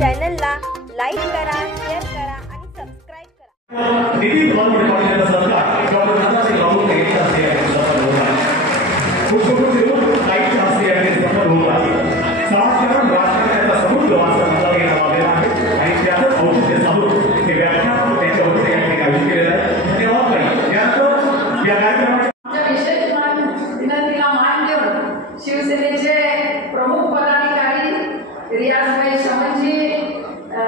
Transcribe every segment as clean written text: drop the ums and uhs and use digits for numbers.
चॅनलला लाईक करा, शेअर करा आणि सबस्क्राईब करा. निधी सरकार डॉक्टर नानासिंह बाबू यांच्या सफल होत आहे. पुष्पगुच्छ लाईट शास्त्री सफल होत आहे. समाजकारण राजकारणाचा समुद्र वाचन लावलेला आहे आणि त्यातच औषध साधून हे व्याख्यान त्यांच्या वतीने या ठिकाणी आयोजित केलेलं आहे. धन्यवाद ताई. यानंतर या कार्यक्रमाच्या विशेष विनंतीला मान देऊन शिवसेनेचे प्रमुख पदाधिकारी रियाजभाई शमनजी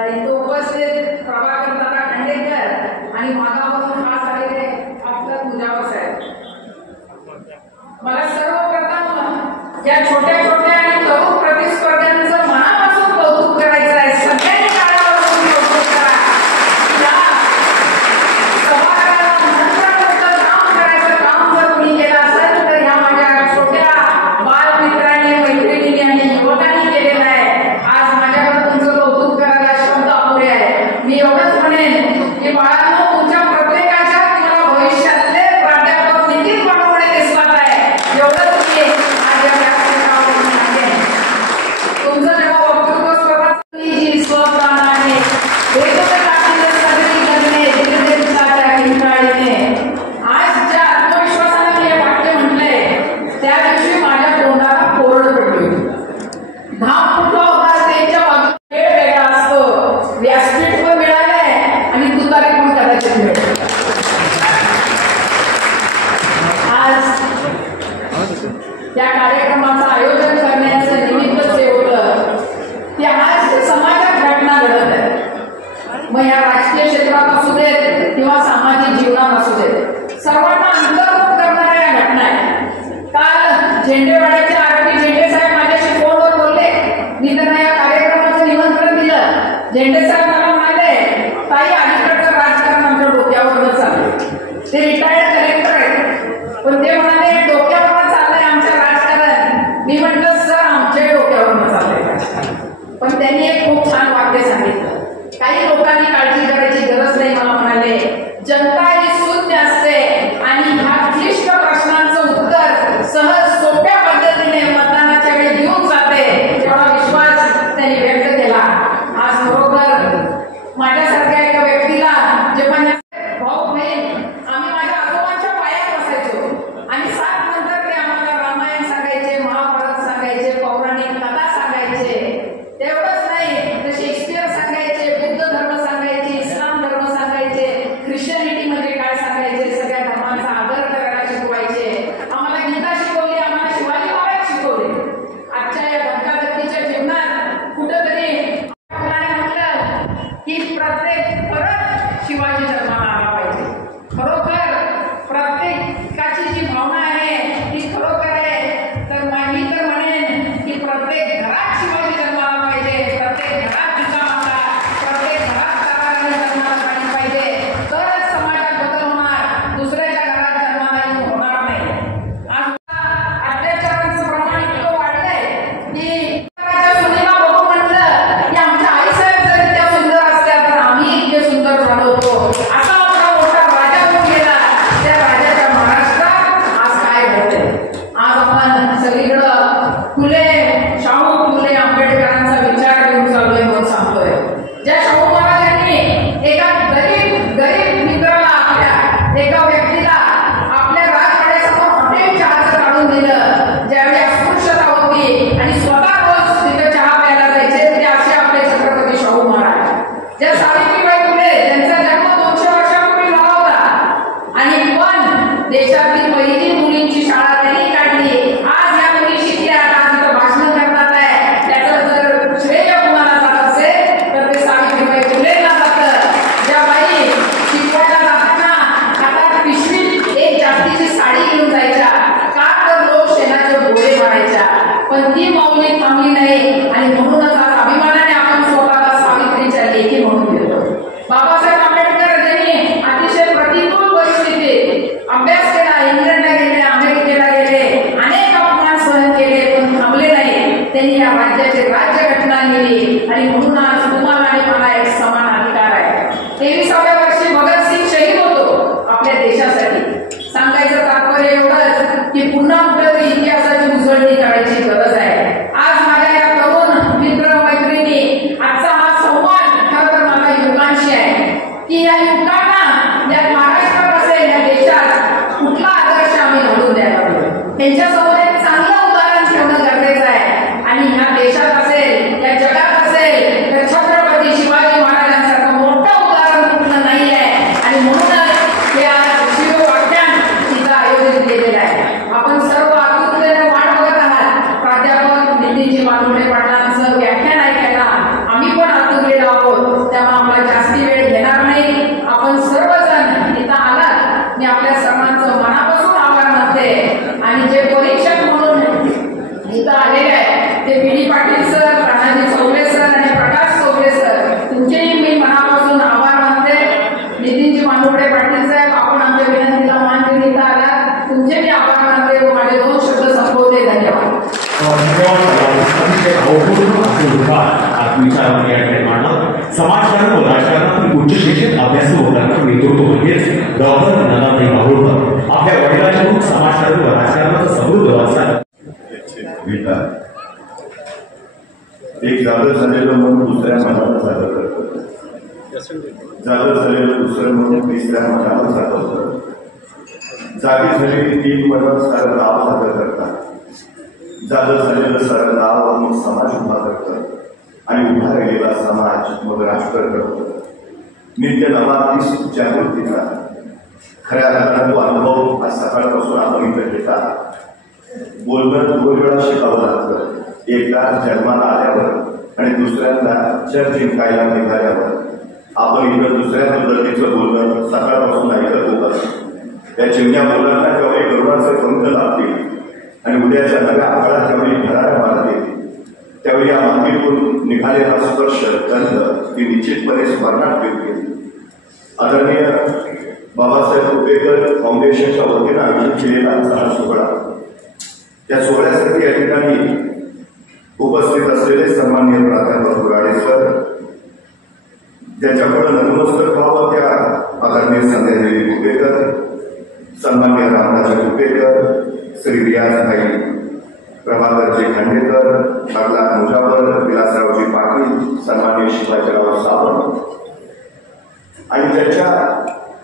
इथे उपस्थित प्रभाकर दादा खांडेकर आणि मागावरून खास आलेले आपलं मुजावर साहेब, मला सर्वप्रथम या छोट्या छोट्या आणि तरुण प्रतिस्पर्ध्यांचं मनापासून कौतुक करायचं आहे. सगळ्यांनी काळापासून कौतुक करा. या सभागृहाला महत्त्वाचं काम करायचं काम जर कोणी केलं असेल तर या माझ्या छोट्या बालमित्रांनी, मैत्रिणींनी आणि युवकांनी केलेलं आहे. आज माझ्याकडे तुमचं कौतुक करायला शब्द अपुरे आहे. मी एवढंच म्हणेन की बाळांनो, तुमच्या प्रत्येकाच्या तुम्हाला भविष्यातले प्राध्यापक नितीन बनवणे दिसत आहे. एवढंच मी आज या व्यासपीठावर सांगेन. तुमचं जेव्हा वक्तृत्व स्पर्धा जी स्वप्न आहे सगळी करणे दिलदेशाच्या किंकाळीने, आज ज्या आत्मविश्वासाने मी हे वाक्य म्हटलंय त्या दिवशी माझ्या तोंडाला कोरड पडली. घाम फुटला होता. त्यांच्या बाजूला वेळ वेगळा असतो. व्यासपीठ पण मिळालंय आणि तुतारी पण कदाचित मिळेल. आज या कार्यक्रमाचं आयोजन करण्याचं निमित्त जे होतं ते आज समाजात घटना घडत आहे. मग या राजकीय क्षेत्रात असू देत किंवा सामाजिक जीवनात असू देत, सर्वांना अंतर्मुख करणाऱ्या या घटना आहेत. काल झेंडेवाड्याचे आरती झेंडे साहेब माझ्याशी फोनवर बोलले. मी त्यांना या कार्यक्रमाचं निमंत्रण दिलं. झेंडे साहेब मला म्हणाले, ताई अलीकडचं राजकारण आमच्या डोक्यावरच चाललंय. ते रिटायर्ड कलेक्टर आहेत, पण ते म्हणाले डोक्यावर चाललंय आमचं राजकारण. मी म्हटलं सर, आमच्या डोक्यावर चाललंय राजकारण. पण त्यांनी एक खूप छान वाक्य सांगितलं. काही लोकांनी काळजी करायची गरज नाही. मला म्हणाले, जनता ही शून्य असते आणि ह्या क्लिष्ट प्रश्नांचं उत्तर सहज सोप्या पद्धतीने मतदानाच्या वेळी देऊन जाते, एवढा विश्वास त्यांनी व्यक्त केला. आज बरोबर माझ्यासारख्या एका व्यक्तीला जे भाऊ बहीण आम्ही माझ्या आजोबांच्या पायात बसायचो आणि 7 नंतर ते आम्हाला रामायण सांगायचे, महाभारत सांगायचे, पौराणिक कथा सांगायचे. तेवढंच नाही तर शेक्सपियर सांगायचे, बुद्ध धर्म सांगायचे, इस्लाम धर्म सांगायचे, ख्रिश्चनिटी म्हणजे काय सांगायचे, सगळ्या धर्मांचा आदर करायला शिकवायचे. आम्हाला गीता शिकवली, आम्हाला शिवाजी महाराज शिकवले. आजच्या या धक्काधक्कीच्या जीवनात कुठंतरी म्हटलं की प्रत्येक परत शिवाजी जन्माला आला पाहिजे. खरोखर प्रत्येकाची जी भावना आहे ती खरोखर आहे. तर मी तर म्हणेन की प्रत्येक घरात शिवाजी जन्माला पाहिजे, प्रत्येक घरात जिजामाता, प्रत्येक घरात ताराराणी जन्माला आली पाहिजे. तरच समाजात बदल होणार. दुसऱ्याच्या घरात जन्माला येऊन होणार नाही. आज अत्याचारांचं प्रमाण इतकं वाढलंय की सुनीला बघू म्हटलं की आमच्या आईसाहेब जर इतक्या सुंदर असत्या तर आम्ही इतके सुंदर झालो होतो. असा आपला मोठा राजा होऊन गेला. त्या राजाच्या महाराष्ट्रात आज काय घडतंय? आज आपण सगळीकडं फुले, शाहू फुले आंबेडकरांचा विचार घेऊन चाललोय म्हणून सांगतोय. ज्या शाहू महाराजांनी एका गरीब मित्राला, आपल्या एका व्यक्तीला आपल्या राजवाड्यासमोर हॉटेल चहाचं काढून दिलं, ज्यावेळी अस्पृश्यता होती आणि स्वतः रोज तिथे चहा प्यायला जायचे, ते असे आपले छत्रपती शाहू महाराज. ज्या सावित्रीबाई फुले, त्यांचा जन्म 200 वर्षापूर्वी झाला होता आणि पण देशातील पहिली मुलींची शाळा त्यांनी काढली. आज या मुली शिकल्या, आज इथं भाषण करतात आहे. त्याचं जर श्रेय कुणाला जात असेल तर ते सावित्रीबाई फुलेंना जातं. ज्या बाई शिकवायला जाताना हातात पिशवीत एक जास्तीची साडी घेऊन जायच्या, का तर लोक शेणाचे गोळे मारायच्या, पण ती माऊली थांबली नाही आणि म्हणूनच आज अभिमानाने आपण स्वतःला सावित्रीच्या लेखी म्हणून घेतो. बाबासाहेब आंबेडकर ज्यांनी अतिशय प्रतिकूल परिस्थितीत अभ्यास केला, इंग्लंडला गेले, अमेरिकेला गेले, अनेक अपमान सहन केले, पण थांबले नाही. त्यांनी या राज्याची राज्यघटना लिहिली आणि म्हणून आज तुम्हाला आणि मला एक समान अधिकार आहे. 23व्या वर्षी भगतसिंग शहीद होतो आपल्या देशासाठी. सांगायचं तात्पर्य एवढंच की पुन्हा कुठेतरी इतिहासाची उजळणी करायची गरज आहे. आज माझ्या या तरुण मित्र मैत्रिणी आजचा हा चांगलं उदाहरण ठेवणं गरजेचं आहे. आणि ह्या देशात असेल या जगात असेल तर छत्रपती शिवाजी महाराजांसारखं मोठं उदाहरण कुठलं नाही आहे. आणि म्हणूनच हे आज शिवव्याख्यान तिथं आयोजित केलेलं आहे. आपण सर्व आतुरतेने वाट बघत आहात प्राध्यापक नितीनजी मालुडे पाटलांचं व्याख्यान ऐकायला. आम्ही पण आतुरलेलो आहोत, त्यामुळे आम्हाला जास्ती वेळ घेणार नाही. आपण सर्वजण इथं आलात, मी आपल्या सर्वांचं मनापासून आभार मानते. आणि जे परीक्षक म्हणून इथं आलेले आहेत ते P D. Patil sir, Tanaji Chougule sir आणि प्रकाश चौगले सर, तुमचेही मी मनापासून आभार मानते. नितीनजी मालुडे पाटील साहेब, आपण आमच्या विनंतीला मान देऊन इथं आलात, तुमचे मी आभार मानते व माझे 2 शब्द संपवते. धन्यवाद. समाजकारण व राजकारणातील उच्च शिक्षित अभ्यासू लोकांचं नेतृत्व म्हणजेच डॉक्टर नंदाताई माहुरकर. आपल्या वडिलांकडून समाजकारण व राजकारणाचा समृद्ध वारसा एक जागर झालेलं म्हणून दुसऱ्या मनाला जागर करतं, जागर झालेलं दुसरं म्हणून तिसऱ्या मनाला जागवतं, जागी झालेली 3 मनं सारं गाव जागर करतात, जागर झालेलं सारं गाव मग समाज उभा करतं आणि उभा राहिलेला समाज मग राष्ट्र करतो. नित्य नवातीस जागृतीचा खऱ्या अर्थानं तो अनुभव आज सकाळपासून आपण इथं घेता. बोलणं 2 वेळा शिकावं लागतं, एकदा जन्माला आल्यावर आणि दुसऱ्यांदा जग जिंकायला निघाल्यावर. आपण इथं दुसऱ्या पद्धतीचं बोलणं सकाळपासून ऐकत होतं. त्या चिमण्या मुलांना ज्यावेळी गरुडाचे पंख लागतील आणि उद्याच्या नव्या आकाळात ज्यावेळी भराऱ्या मारतील त्यावेळी या मातीतून निघालेला स्पर्श गंध ती निश्चितपणे स्मरणात ठेवतील. आदरणीय बाबासाहेब कुपेकर फाउंडेशनच्या वतीनं आयोजित केलेला हा सोहळा, त्या सोहळ्यासाठी या ठिकाणी उपस्थित असलेले सन्माननीय प्राध्यापक गुराडे सर, ज्यांच्याकडे नतमस्तक व्हावं त्या आदरणीय संध्यादेवी कुपेकर, सन्माननीय रामराजे कुपेकर, श्री रियाजभाई प्रभाकरजी खंडेकर, प्रल्हाद मुजावर, विलासरावजी पाटील, सन्माननीय शिवाजीराव सावंत आणि त्यांच्या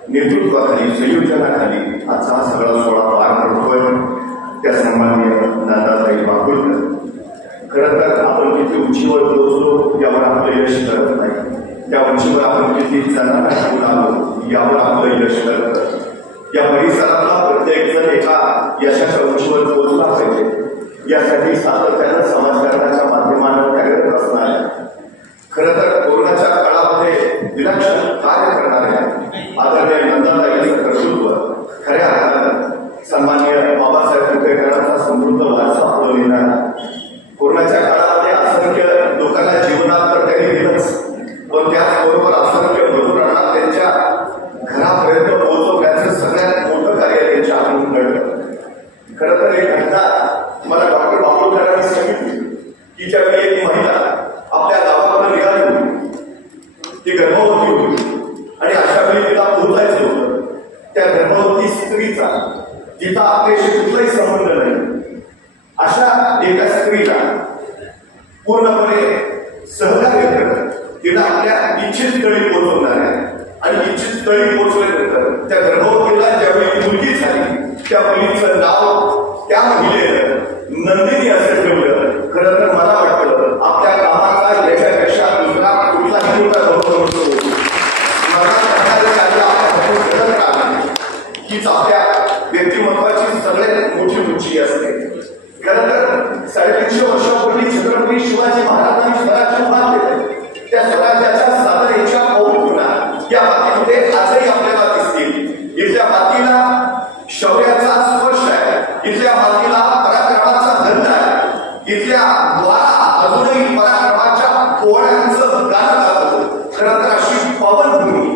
नेतृत्वाखाली संयोजनाखाली आजचा हा सगळा सोहळा पार पडतोय त्या सन्माननीय नंदाताई माहुरकर. खरं तर आपण किती उंचीवर पोहोचलो यावर आपलं यश करत नाही, त्या उंचीवर आपण किती जणांना घेऊन आलो यावर आपलं यश करत. या परिसरातला प्रत्येक जण एका यशाच्या उंचीवर पोहोचला पाहिजे यासाठी सातत्यानं समाजकारणाच्या माध्यमानं कार्यरत असणार आहे. खरं तर कोरोनाच्या काळामध्ये विलक्षण कार्य करणाऱ्या आदरणीय नंदाताईंचं कर्तृत्व खऱ्या अर्थानं सन्माननीय बाबासाहेब कुपेकरांचा समृद्ध वारसा पुरवलेला. कोरोनाच्या काळामध्ये असंख्य लोकांना जीवनात तर त्यांनी दिलंच, पण त्याचबरोबर असंख्य मजुरांना त्यांच्या घरापर्यंत पोहोचवण्याचं सगळ्यात मोठं कार्य त्यांच्या हातून घडलं. खरं तर एक घटना मला डॉक्टर माहुरकरांनी सांगितली की ज्यावेळी एक महिला आपल्या गावाकडे निघाली होती, ती गर्भवती होती आणि अशा वेळी तिला पोहोचायचं होतं. त्या गर्भवती स्त्रीचा जिथं आपल्याशी कुठलाही संबंध नाही अशा एका स्त्रीला पूर्णपणे सहकार्य करत तिला आपल्या इच्छित स्थळी पोहोचवणार आहे. आणि इच्छित स्थळी पोहोचल्यानंतर त्या गर्भवतीला ज्यावेळी मुलगी झाली त्या मुलीचं नाव त्या महिलेनं नंदिनी असं ठेवलं. खरं तर मला वाटतं आपल्या कामाचा याच्यापेक्षा दुसरा कुठलाही मोठा गौरव नसतो. हीच आपल्या व्यक्तिमत्वाची सगळ्यात मोठी उंची असते. खरं तर 350 वर्षापूर्वी छत्रपती शिवाजी महाराजांनी स्वराज्य उभा केलं. त्या स्वराज्याच्या साधनेच्या पौर्णिमा या मातीमध्ये आजही आपल्याला दिसतील. इथल्या मातीला शौर्याचा स्पर्श आहे, इथल्या मातीला पराक्रमाचा गंध आहे, इथल्या द्वारा अजूनही पराक्रमाच्या पोळ्यांचं गाणं जातं. खरं तर अशी पावनभूमी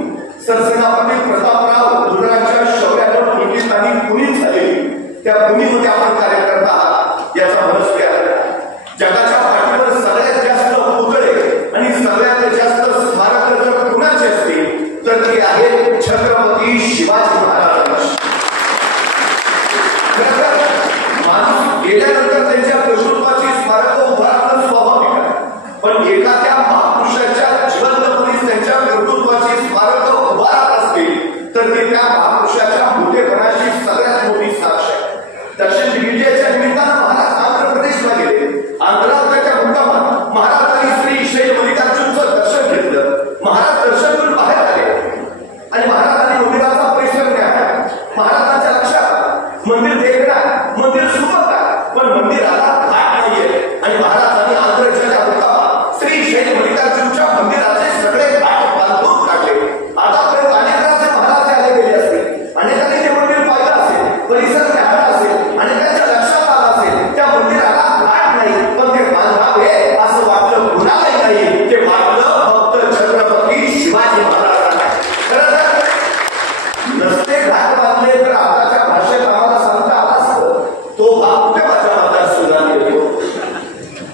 सरसेनापती प्रतापराव रुद्राच्या शौर्यानं पुलकित आणि पुनीत झालेली त्या भूमीमध्ये आपण कार्य करत आहात याचा मनस्वी आहे. जगाच्या पाठीवर सगळ्यात जास्त पुतळे आणि सगळ्यात जास्त स्मारक जर कुणाचे असतील तर ते आहे छत्रपती शिवाजी महाराजांची. माणूस गेल्यानंतर त्यांच्या कर्तृत्वाची स्मारकं उभारणं स्वाभाविक आहे, पण एखाद्या महापुरुषाच्या जिवंतपणीच त्यांच्या कर्तृत्वाची स्मारकं उभारत असतील तर ते त्या महापुरुषाच्या मोठेपणाची सगळ्यात मोठी साक्ष आहे. तसेच विजय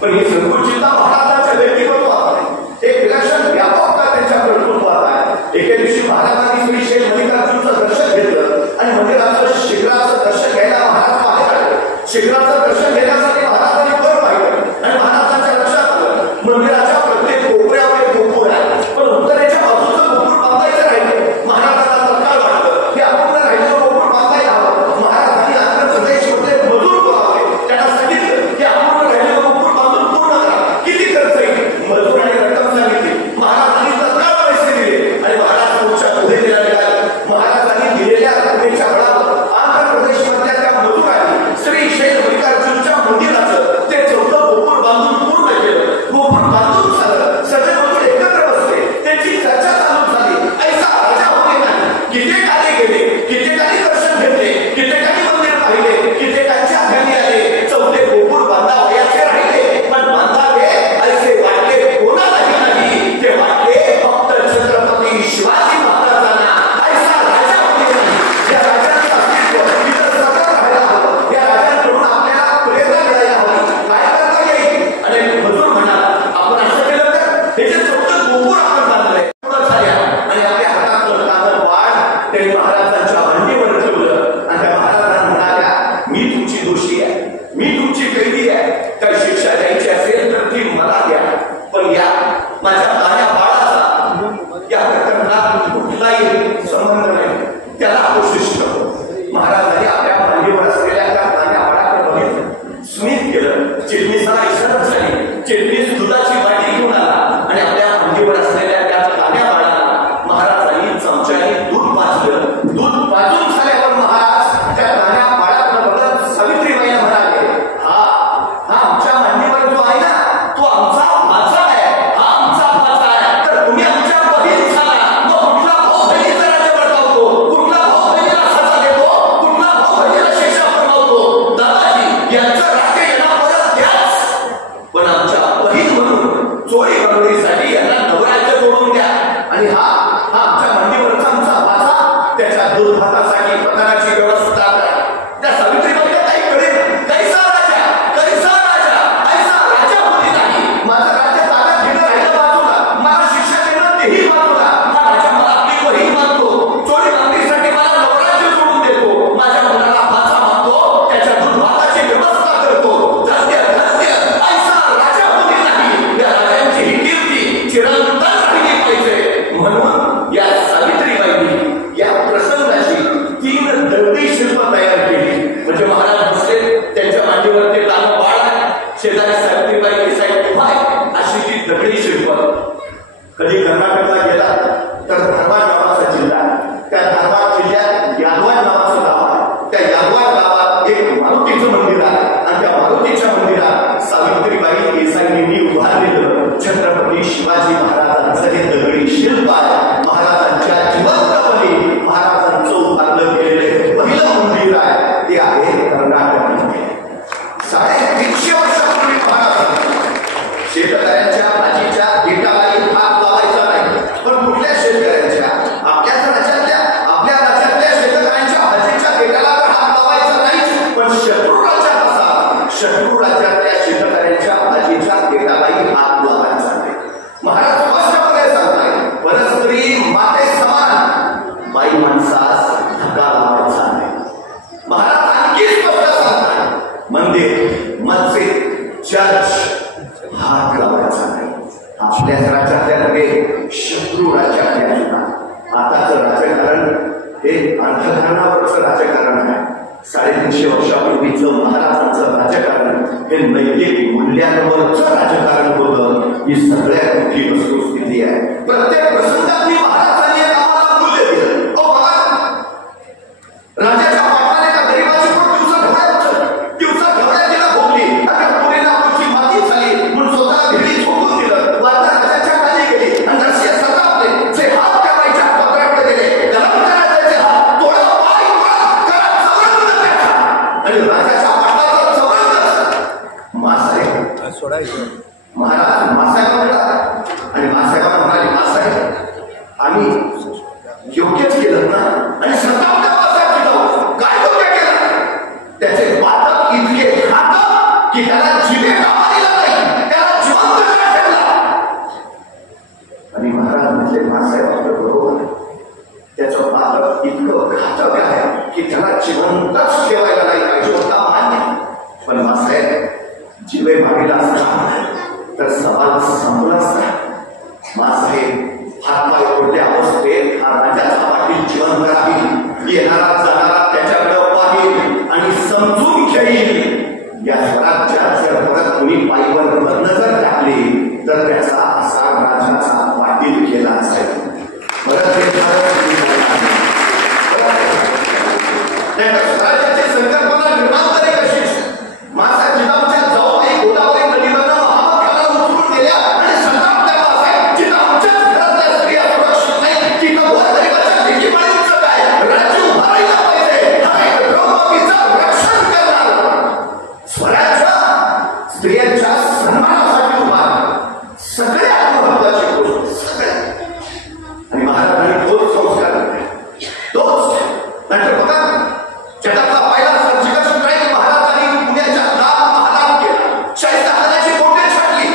पण ही संकुचितता महाराजांच्या व्यक्तिमत्वात एक विलक्षण व्यापकता त्यांच्या कर्तृत्वात आहे. एके दिवशी महाराजांनी श्री शेष मल्लिकार्जुनचं दर्शन घेतलं आणि मंदिराचं शिखराचं दर्शन घ्यायला महाराज बाहेर आले. शिखराचं दर्शन घेण्यासाठी महाराजांनी वर पाहिलं आणि महाराजांच्या लक्षात आलं मंदिराच्या प्रत्येक कोपऱ्यावर एक गोपूर आहे, पण उत्तरेच्या बाजूचं गोपूर बांधायचं राहिलं. महाराजांना तत्काळ वाटलं की आपण राहिलेलं गोपूर बांधायला हवं. महाराजांनी आंध्र प्रदेशमध्ये मजूर बोलावले, त्यांना सांगितलं की आपण राहिलेलं गोपूर बांधून पूर्ण करा, किती खर्च येईल. मजूर आणि रक्कम सांगितली. महाराजांनी तत्काळ पैसे दिले आणि महाराज पुढच्या पुढे गेला निघाले. महाराजांनी दिलेल्या रकमेच्या बळावर आंध्र प्रदेशमधल्या त्या मजुरांनी श्री शेष मल्लिकार्जुनच्या मंदिराचं ते 14 गोपूर बांधून पूर्ण केलं. गोपूर बांधून झालं, सगळे मजूर एकत्र बसले, त्यांची चर्चा चालू झाली. ऐसा राजा होते नाही. कित्येकाने गेले, कित्येकाने दर्शन घेतले, कित्येकाने मंदिर पाहिले, कित्येकांच्या घरी आले. 14 गोपूर बांधावयाचे राहिले, पण बांधावे ऐसे वाटले कोणालाही नाही. ते वाटले फक्त छत्रपती शिवाजी महाराजांना. ऐसा राजा होते नाही. या राजाचं अस्तित्व इथं सतत राहायला हवं. या राजांकडून आपल्याला प्रेरणा मिळायला हवी. काय करता येईल? आणि मजूर म्हणाला, आपण असं केलं तर हे जे 14 गोपूर आपण बांधले पूर्ण झाल्या आणि आपल्या हातात कागद वाढ त्यांनी महाराजांच्या मांडीवर ठेवलं आणि त्या महाराजांना म्हणाल्या, मी तुमची दोषी आहे, मी तुमची कैदी आहे. काही शिक्षा द्यायची असेल तर ती मला द्या, पण या माझ्या तान्या बाळाचा या प्रकरणात कुठलाही संबंध नाही. त्याला अवशिष्ट. महाराजांनी आपल्या मांडीवर असलेल्या त्या तान्या बाळाकडे बघितलं, स्मित केलं. चिटणीसाला इशारा झाली. चिटणीस दुधाची वाटी घेऊन आला आणि आपल्या मांडीवर असलेल्या त्या तान्या बाळाला महाराजांनी चमच्याने दूध पाजलं. दूध पाजून झाल्यावर महाराज त्या तान्या बाळाकडे बघत सावित्रीबाईला म्हणाले, हा आमच्या मांडीवर जो आहे ना, तो आमचा भाचा आहे. हा आमचा भाचा आहे. तर तुम्ही आमच्या बहीण झाला, मग कुठला भाऊ बहिणीचा राज्य बळकावतो, कुठला भाऊ बहिणीला सजा देतो, कुठला भाऊ बहिणीला शिक्षा फरमावतो. दादाजी यांचं राज्य यांना परत द्याच, पण आमच्या बहीण म्हणून चोरी बंगडीसाठी यांना नवराज्य जोडून द्या. आणि हा आमच्या मांडीवरचा आमचा भाचा, त्याच्या दूध भातासाठी पतनाची व्यवस्था करा. त्या सावित्रीबाईला काही कळेल. कैसा राजा, कैसा राजा, ऐसा राजा होती नाही. माझं राज्य ताब्यात घेणं राहिलं बाजूला, मला शिक्षा देणं तेही बाजूला. हा राजा मला आपली बहीण मानतो, चोरी बंगडीसाठी मला नवराज्य जोडून देतो, माझ्या मुलाला भाचा मानतो, त्याच्या दूध भाताची व्यवस्था करतो. धन्य धन्य ऐसा राजा होती नाही. या राजांची ही कीर्ती चिरंतन राहिली पाहिजे. म्हणून या सावित्रीबाईंनी या प्रसंगाची 3 दगडी शिल्प तयार केली. म्हणजे महाराज बसले, त्यांच्या मांडीवर ते लहान बाळ आहे, शेजारी सावित्रीबाई देसाई उभा आहे, अशी ती दगडी शिल्प. कधी कर्नाटकला गेला तर धारवाड नावाचा जिल्हा आहे. त्या धारवाड जिल्ह्यात यादवाड नावाचं गाव आहे. त्या यादवाड गावात एक मारुतीचं मंदिर आहे आणि त्या मारुतीच्या मंदिरात सावित्रीबाई देसाईंनी उभारलेलं छत्रपती शिवाजी महाराजांचं हे दगडी शिल्प आहे. महाराजांच्या जिवंतपणी महाराजांचं उभारलं गेलेलं पहिलं मंदिर आहे. ते आहे कर्नाटकमध्ये. 350 वर्षापूर्वी महाराजांनी शेतकऱ्यांच्या भाजीच्या देठालाही हात लावायचा नाही, पण कुठल्या शेतकऱ्यांच्या? आपल्याच राज्यातल्या, आपल्या राज्यातल्या शेतकऱ्यांच्या भाजीच्या देठाला तर हात लावायचा नाही, पण शत्रू राज्यात असा शत्रू राज्यातल्या शेतकऱ्यांच्या भाजीच्या देठालाही हात लावायचा नाही. महाराज स्पष्टपणे सांगताय, परस्त्री माते समान, बाई माणसास धक्का लावायचा नाही. महाराज आणखी स्पष्ट सांगताय, मंदिर, मस्जिद, चर्च हात लावायचा नाही. आपल्याच राज्यातल्या नव्हे, शत्रू राज्यातल्या सुद्धा. आताचं राजकारण हे अंधकारणावरचं राजकारण आहे. 350 वर्षापूर्वीचं महाराजांचं राजकारण हे नैतिक मूल्यांवरचं राजकारण होतं. ही सगळ्यात मोठी वस्तुस्थिती आहे. प्रत्येक प्रसंगात महाराजांनी आम्हाला मूल्य दिलं. राजाच्या पाटलाने का गरीबाची पण दिवसा ढवळ्या तिला भोगली. आता पुरीला पुढची माती झाली म्हणून स्वतःला भिडी झोपून दिलं. वार्ता राजाच्या खाली गेली आणि रशिया सरकारने जे हात त्या बाईच्या पत्राकडे गेले, त्याला त्याचे हात तोडा, पाय तोडा, करा चौरंग त्याचा. आणि राजाच्या पाटलाचा चौरंग मासाहेब. महाराज मासाहेब म्हणला आणि मासाहेबांना म्हणाले, मासाहेब आम्ही योग्यच केलं ना. आणि सरकारच्या मासाहेब जाऊ काय योग्य केलं? त्याचे पातक इतके घातक की त्याला जिभे कामाला नाही. जिवंत का ठेवला? आणि महाराज म्हटले मासाहेब आपलं बरोबर, त्याचं पालक इतकं घातक आहे की त्याला जिवंतच ठेवायला नाही पाहिजे होता, मान्य. पण मासाहेब जीवे मागेला असता तर सवाल संपला असता. मासाहेब हातपाय ओढल्या अवस्थेत हा राजाचा पाटील जिवंत राहील, येणारा जाणारा त्याच्याकडे पाहिल आणि समजून घेईल. या स्वराज्यात जर परत कुणी पायीवर नजर टाकली तर त्याचा असा राजाचा पाटील केला असेल. स्वराज्याची संकल्पना निर्माण करे कशी? मासा जिजाऊच्या जाऊबाई गोदावरी नदीवरनं महामंडळाला उचलून गेल्या आणि संतापल्या. मासाहेब जिथं आमच्याच घरातल्या स्त्रिया सुरक्षित नाही तिथं गोरगरिबाच्या भीतीमाळींचं काय? राज्य उभारायला पाहिजे. हा एक द्रौपदीचं रक्षण करणार स्वराज्य स्त्रियांच्या सन्मानासाठी उभा, सगळ्यात महत्वाची गोष्ट सगळ्यात. आणि महाराजांनी तोच संस्कार दिले, तोच. नंतर बघा जगातला पहिला सर्जिकल स्ट्राईक महाराजांनी पुण्याच्या लाल महालात केला. शाहिस्तेखानाची बोटे छाटली.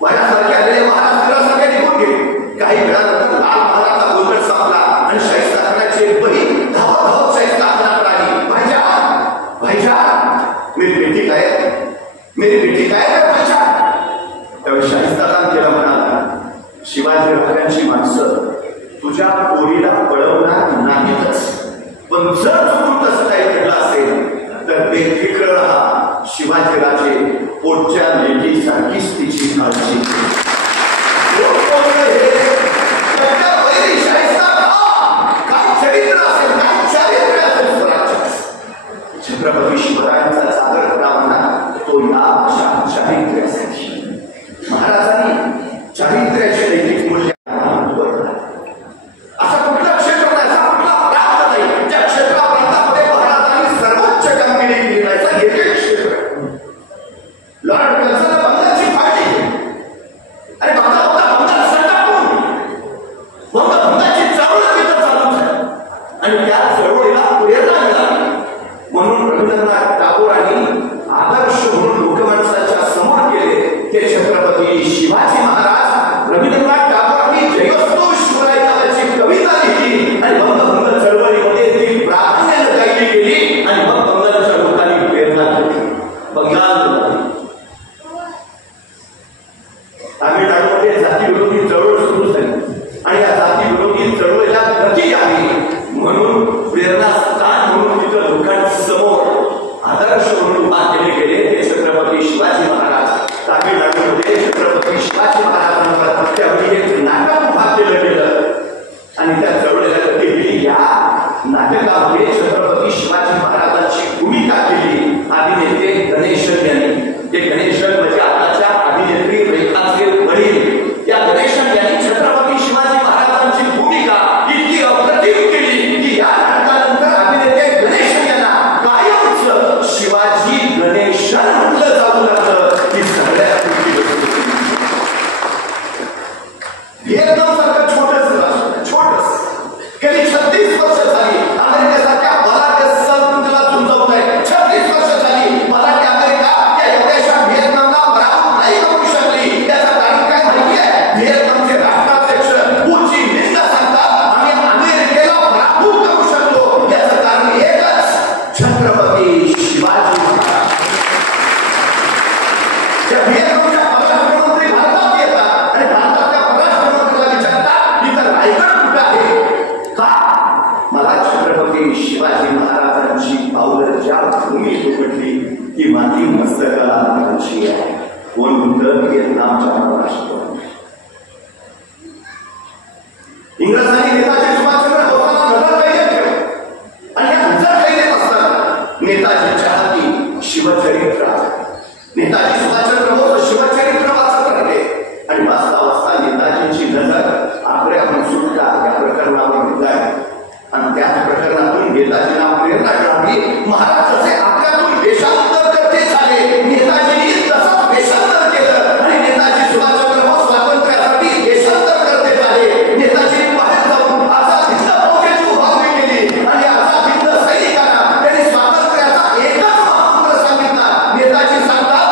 वयासारखे आलेले महाराज घरासारखे निघून गेले. काही वेळानंतर लाल महालाचा गोंधळ संपला आणि शाहिस्तेखानाची बहीण धावत धावत शाहिस्तेखानाकडे आली. भाईजान मेरी बेटी काय, मेरी बेटी काय है भाईजान? त्यावेळी शाहिस्तेखान तिला म्हणाला, शिवाजी राजांची माणसं तुझ्या पोरीला पळवणार नाहीतच, पण जर चुकून तसं काही घडलं असेल तर बेफिक्र राहा. शिवाजीराजे पोटच्या लेकीसारखीच तिची काळजी. काय चरित्र असेल, काय चारित्र्य असेल स्वराज्यात. छत्रपती शिवरायांचा सादर करावा तो या अशा चारित्र्यासाठी. महाराजांनी चारित्र्याचे नैतिक मूल्य असं कुठलं क्षेत्र नाही, असा कुठला प्रांत नाही ज्या क्षेत्रामध्ये महाराजांनी सर्वोच्च कामगिरी केली नाही. तर एक क्षेत्र लॉर्ड कर्जन बंगालची फाळली आणि बघता बघता बंगाल संतापून बंगालची चळवळ तिथं चालू झाली आणि त्या चळवळीला प्रेरणा मिळाली. म्हणून रवींद्रनाथ टागोरांनी आदर्श म्हणून लोकमानसाच्या समोर केले ते छत्रपती शिवाजी महाराज. रवींद्रनाथ टागोरांनी जयोस्तु शिवराय नावाची कविता लिहिली आणि मग बंगाल चळवळीमध्ये ती प्राधान्याने गायली गेली आणि मग बंगालच्या लोकांनी प्रेरणा घेतली. बंगाल तामिळनाडूमध्ये जातीविरोधी चळवळ सुरू झाली आणि या जातीविरोधी चळवळीला गती आली. म्हणून प्रेरणास्थान म्हणून तिथं लोकांसमोर आदर्श म्हणून उभा केले गेले ते छत्रपती शिवाजी महाराज. तामिळनाडूमध्ये छत्रपती शिवाजी महाराजांवर त्यावेळी एक नाटक उभा केलं गेलं आणि त्या चळवळीला गती दिली. या नाटकामध्ये छत्रपती शिवाजी महाराजांची भूमिका केली अभिनेते गणेशन यांनी. ते गणेशन म्हणजे आताच्या अभिनेत्री रेखाचे वडील. त्या गणेशन यांनी छत्रपती शिवाजी महाराजांची भूमिका इतकी अप्रतिम केली की या नाटकानंतर अभिनेते गणेशन यांना कायमच शिवाजी गणेशन म्हटलं जाऊ लागलं. ही सगळ्यात मोठी गोष्ट. व्हिएतनाम सारखं छोटस गेली 36 वर्ष झाली अमेरिकेसारख्या बलाढ्य संघाला झुंजवलंय. 36 वर्ष झाली बलाढ्य अमेरिका त्या एवढ्याशा व्हिएतनामला पराभूत नाही करू शकली. त्याचं कारण काय माहिती आहे? व्हिएतनामचे राष्ट्राध्यक्ष हो ची मिन्ह सांगतात आम्ही अमेरिकेला पराभूत करू शकलो. याचं कारण एकच, छत्रपती शिवाजी महाराज. त्या व्हिएतनामच्या परराष्ट्रमंत्री भारतात येतात आणि भारताच्या परराष्ट्रमंत्र्याला विचारतात इथं रायगड कुठं आहे का? मला छत्रपती शिवाजी महाराजांची पावलं ज्या भूमीत उमटली ती माती मस्तकाला लागायची आहे. कोण म्हणतं? व्हिएतनामच्या परराष्ट्रमंत्री. इंग्रजांनी नेताजी सुभाषचंद्र बोसांना नजरकैदेत ठेवलं आणि या नजरकैदेत असताना नेताजीच्या हाती शिवचरित्र आलं. नेताजी सुभाषचंद्र बोस शिवचरित्र वाचत राहिले आणि वाचता वाचता नेताजींची नजर आग्र्याहून सुटका या प्रकरणावर निघाली आणि त्याच प्रकरणातून नेताजींना प्रेरणा मिळाली. महाराज जसे आग्र्यातून देशांतर करते झाले, नेताजींनी तसंच देशांतर केलं आणि नेताजी सुभाषचंद्र बोस स्वातंत्र्यासाठी देशांतर करते झाले. नेताजींनी बाहेर जाऊन आझाद हिंद फौजेची उभारणी केली आणि आझाद हिंद सैनिकांना त्यांनी स्वातंत्र्याचा एकच महामंत्र सांगितला. नेताजी सांगतात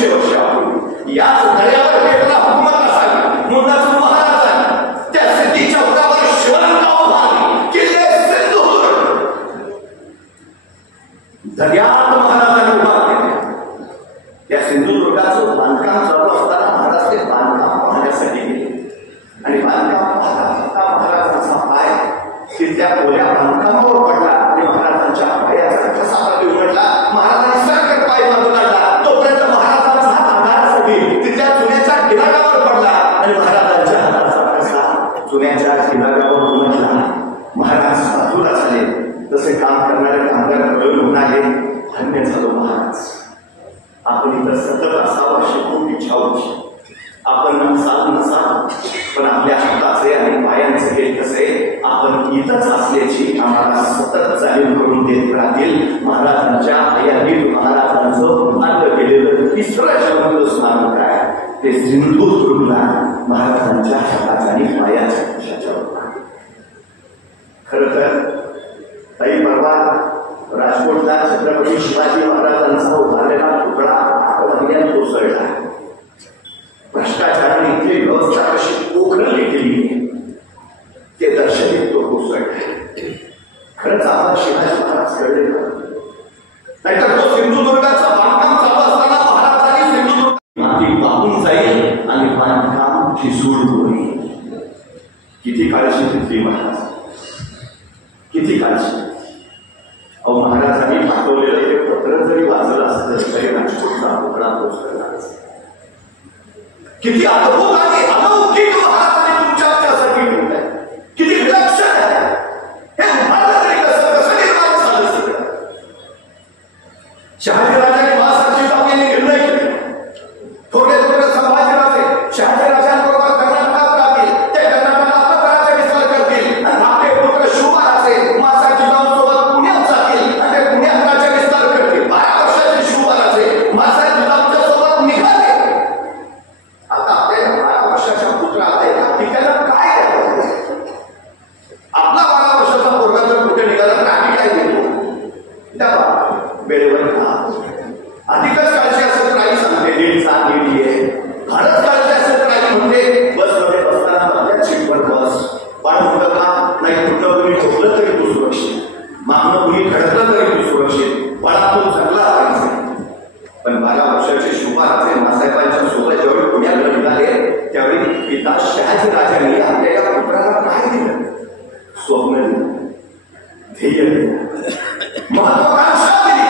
250 वर्षापूर्वी याच दर्यावर भेटला हुकूमत असावी मुंडाचं महाराज त्या सिद्धीच्या उरावर शिवणगाव बांधली किल्ले सिंधुदुर्ग दर्यात महाराजांनी उभा केले. त्या सिंधुदुर्गाचं बांधकाम चालू असताना महाराज ते बांधकाम पाहण्यासाठी गेले आणि बांधकाम पाहता महाराजांचा पाय तिथल्या ओल्या बांधकामावर पडला आणि महाराजांच्या पायाचा कसा उमटला. महाराजांनी सरकट पाय बांधून काढला. तोपर्यंत महाराजांचा हात आधारासाठी तिथल्या चुन्याच्या किनाऱ्यावर पडला आणि महाराजांच्या हाताचा कसा चुन्याच्या किनाऱ्यावर उमटला. महाराज बाजूला झाले. तसे काम करणारे कामगार कळून म्हणाले, धन्य झालो महाराज, आपण इथं सतत असावं अशी खूप इच्छा होती. आपण नसाल पण आपल्या हाताचे आणि पायांचे हे कसे आपण इथंच असल्याची आम्हाला सतत जाणीव करून देत राहतील. महाराजांच्या आयांनी महाराजांचं मान्य केलेलं तिसरं शब्द स्नान काय ते सिंधुदुर्गला महाराजांच्या हाताच्या आणि पायाच्या कशाच्या होता. खरं तर ताई परवा राजकोटला छत्रपती शिवाजी महाराजांचा उभारलेला पुतळा 8 महिन्यात कोसळला. भ्रष्टाचाराने इथली व्यवस्था कशी पोखरली गेली ते दर्शवित तो कोसळला. खरंच आम्हाला शिवाजी महाराज कळले ना, नाहीतर तो सिंधुदुर्गाचं बांधकाम चालू असताना महाराजांनी सिंधुदुर्ग माती वाहून जाईल आणि बांधकाम ठिसूळ होईल. किती काळजी घेतली महाराज, किती काळजी. अहो महाराजांनी पाठवलेलं ते पत्र जरी वाचलं असतं तरी राजकोटचा पुतळा कोसळला. किती अद्भुत आणि अलौकिक महाराजांनी तुमच्यासाठी ठेवलंय, किती विलक्षण आहे. हे उभारलं तरी कसं निर्माण झालं सगळं. शहाजीराजांनी महासाची टाकलेले निर्णय केले. थोडे संभाजीराजे शहाजीराजांबरोबर कर्नाटकात राहतील, ते कर्नाटकात आपला पराजय विस्तार करतील आणि आपले पुत्र शिवबाराचे महासाची सोबत पुण्यात जातील आणि ते पुण्यात राज्य विस्तार करतील. 12 वर्षाचे शिवबाराचे महासाची सोबत निघाले. आता आपल्या 12 वर्षाच्या पुत्राला एका ठिकाणी काय द्यावं? आपला 12 वर्षाचा पोरगा जर कुठे निघाला तर आम्ही काय देतो? त्या वेळेवर खा. अधिकच काळजी असेल तर आई सांगते नीट जा नीट ये. फारच काळजी असेल तर आई म्हणते बसमध्ये बसताना आपल्या सीटवर बस. पण कुठं का नाही, कुठं कुणी ठोकलं तरी तू सुरक्षित, मागणं कुणी खडकलं तरी तू सुरक्षित, बाळा तू चांगला पाहिजे. पण 12 वर्षाचे शिवबाराचे मासाहेबांच्या सोबत जेव्हा पुण्याकडे निघाले त्यावेळी पिता शहाजीराजांनी आपल्या या पुत्राला काय दिलं? स्वप्न दिलं, ध्येय दिलं, महत्वाकांक्षा दिली.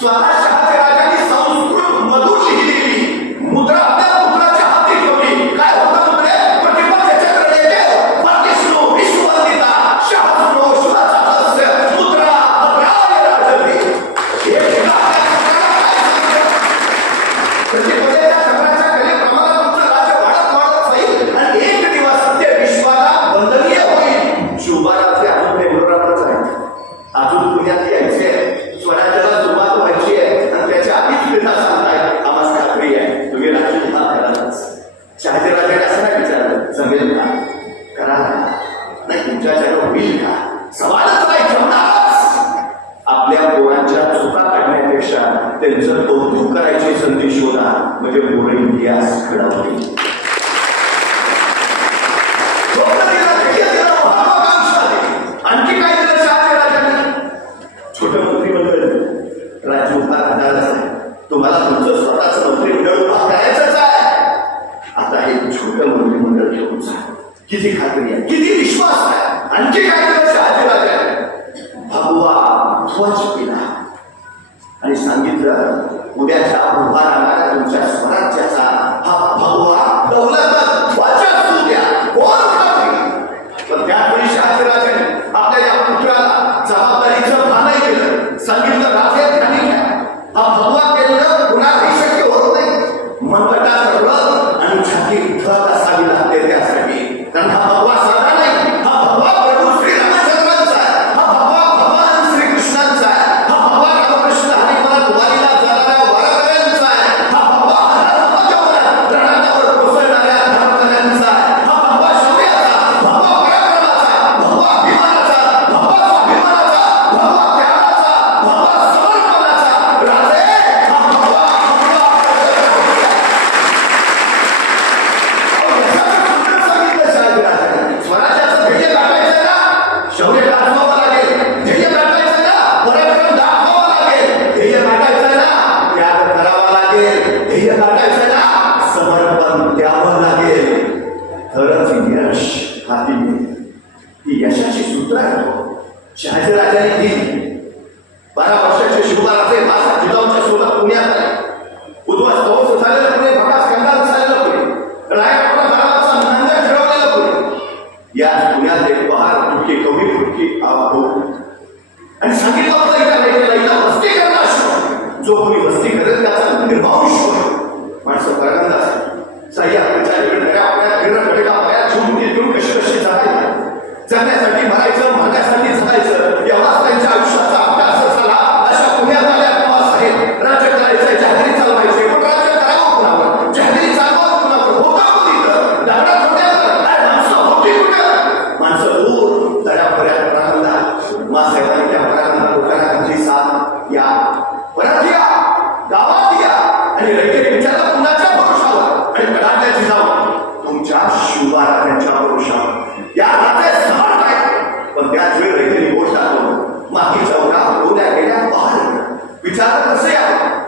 स्वतः शहाजीराजांनी संस्कृत मधून लिहिलेली मुद्रा आपल्या पुत्राच्या हाती ठेवली. काय होतं मुद्रे? प्रतिपक्ष चक्रदेव पाकिष्णू विश्ववंदिता शहाजनो शिवाचास्य मुद्रा भद्राय राजते. हे प्रतिपदेच्या चक्राच्या कलेप्रमाणे तुमचं राज्य वाढत जाईल आणि एक दिवस ते विश्वाला वंदनीय होईल. शिवबाराचे अजून मुद्रातच आहेत. अजून पुण्यात यायचे, स्वराज्याला सुरुवात व्हायची आहे आणि त्याच्या आधीच पिता सांगतायत आम्हाला खात्री आहे तुम्ही राज्य करालच. शहाजीराजाने असं नाही विचारलं जमेल का, करा नाही तुमच्याच्यानं होईल का? सवालच नाही, ठेवणारच. आपल्या पोरांच्या चुका काढण्यापेक्षा त्यांचं कौतुक करायची संधी शोधा, म्हणजे पुढे इतिहास घडवतील. आणखी काय दिलं शहाजीराजांनी? छोटं मंत्रिमंडळ, राज्य उभा राहणारच आहे. तुम्हाला तुमचं स्वतःच मंत्रिमंडळ उभा करायचंच आहे. आता हे छोटं मंत्रिमंडळ घेऊन जा. किती खात्री आहे, किती विश्वास आहे. आणखी काय दिलं शहाजीराजांनी? भगवा ध्वज केला आणि सांगितलं उद्याच्या उभा राहणाऱ्या तुमच्या स्वराज्याचा हा भगवा दौलत ध्वज असू द्या. कोण खात्री? पण त्यावेळी शहाजीराजांनी आपल्या या पुत्राला जबाबदारीचं भानही केलं. सांगितलं राजे त्यांनी घ्या, हा भगवा केलं कुणाही शक्य होत नाही. मनगटात रथ आणि छाती धत असावी लागते त्यासाठी. कारण हा भगवा साधा नाही, हा भगवा प्रभू श्रीरामचंद्रांचा आहे, हा भगवा भगवान श्रीकृष्णांचा आहे, हा भगवा रामकृष्ण हरिमला दुवारीला जाणाऱ्या वारकऱ्यांचा आहे, हा भगवा रणांगावर जो कोणी वस्ती करेल त्याचा निर्वांश माणसं परगंदा साई आपल्या आपल्या फिरणं पाया झुंबून घेऊन कशी कशी जगण्यासाठी मरायचं मरण्यासाठी जगायचं एवढाच त्यांच्या आयुष्याचा अभ्यास झाला. अशा पुण्यात आल्या आहेत राज्य करायचंय जाहिरी चालवायचे पण राज्य करावं कुणावर जाहिरी चालवावं कुणावर होता कुठे लग्नात होत्या माणसं होती कुठे माणसं दूर दऱ्यापर्यंत परगंदा मासाहेबांनी त्या परगंदा लोकांना त्यांची साथ या परत या गावात या आणि रैतरी विचारला कुणाच्या भरोशावर आणि कडाक्याची जाऊन तुमच्या शिवबाराच्या भरोशावर या रात्रे समर्थ आहे. पण त्याच वेळी रैतरी गोष्ट आलो मातीच्या उडा उडवल्या गेल्या बाहेर विचार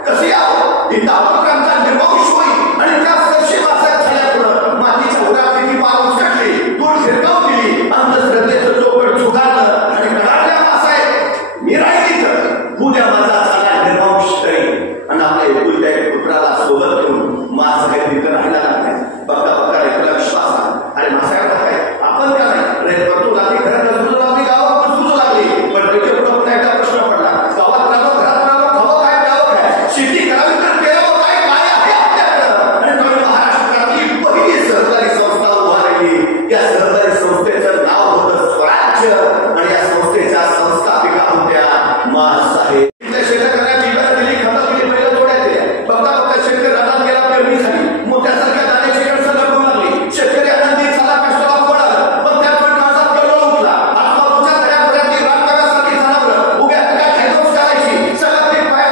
कसे यावं ही दावतरांचा निर्वंश होईल आणि त्या सरशी वाचत झाल्यामुळं मातीच्या उडाची पाल उचलली दूर शिरकाव दिली अंधश्रद्धेचं चोपड चुगारलं आणि कडाक्या मासाहेब मी राहिली तर उद्या माझा झाला निर्वंश तरी आणि आपल्या एकुलत्या पुत्राला सोबत घेऊन मासाहेब तिथं राहिला नाही. बघता बघता रैतूला विश्वास आला अरे मासाहेब काय आपण का नाही रैत करतो लागली घरात सुरू लागली गावात सुरू लागली पण रैते पुढे पुन्हा एकदा प्रश्न पडला गावात राहावं घरात राहावं खावं काय प्यावं काय शेती करावी तर पेरावं काय काय आहे आपल्याकडं आणि नवीन महाराष्ट्रातली पहिली सहकारी संस्था उभा राहिली. या सहकारी संस्थेचं नाव होतं स्वराज्य आणि या संस्थेच्या संस्थापिका होत्या मासाहेब. शेती करण्याची वेळ दिली खतं दिली पहिलं थोड्या दिल्या बघता बघता शेतकरी रानात गेला पेरणी झाली मोत्यासारख्या दाण्याची कणसं लागू लागली शेतकरी आनंदी झाला कष्टाला पडला पण त्या पण काळात गडबड उठला आजूबाजूच्या दऱ्यापर्यंत राजकारणासाठी झाला उभ्या काय खायदोस करायची सगळं ते पाय.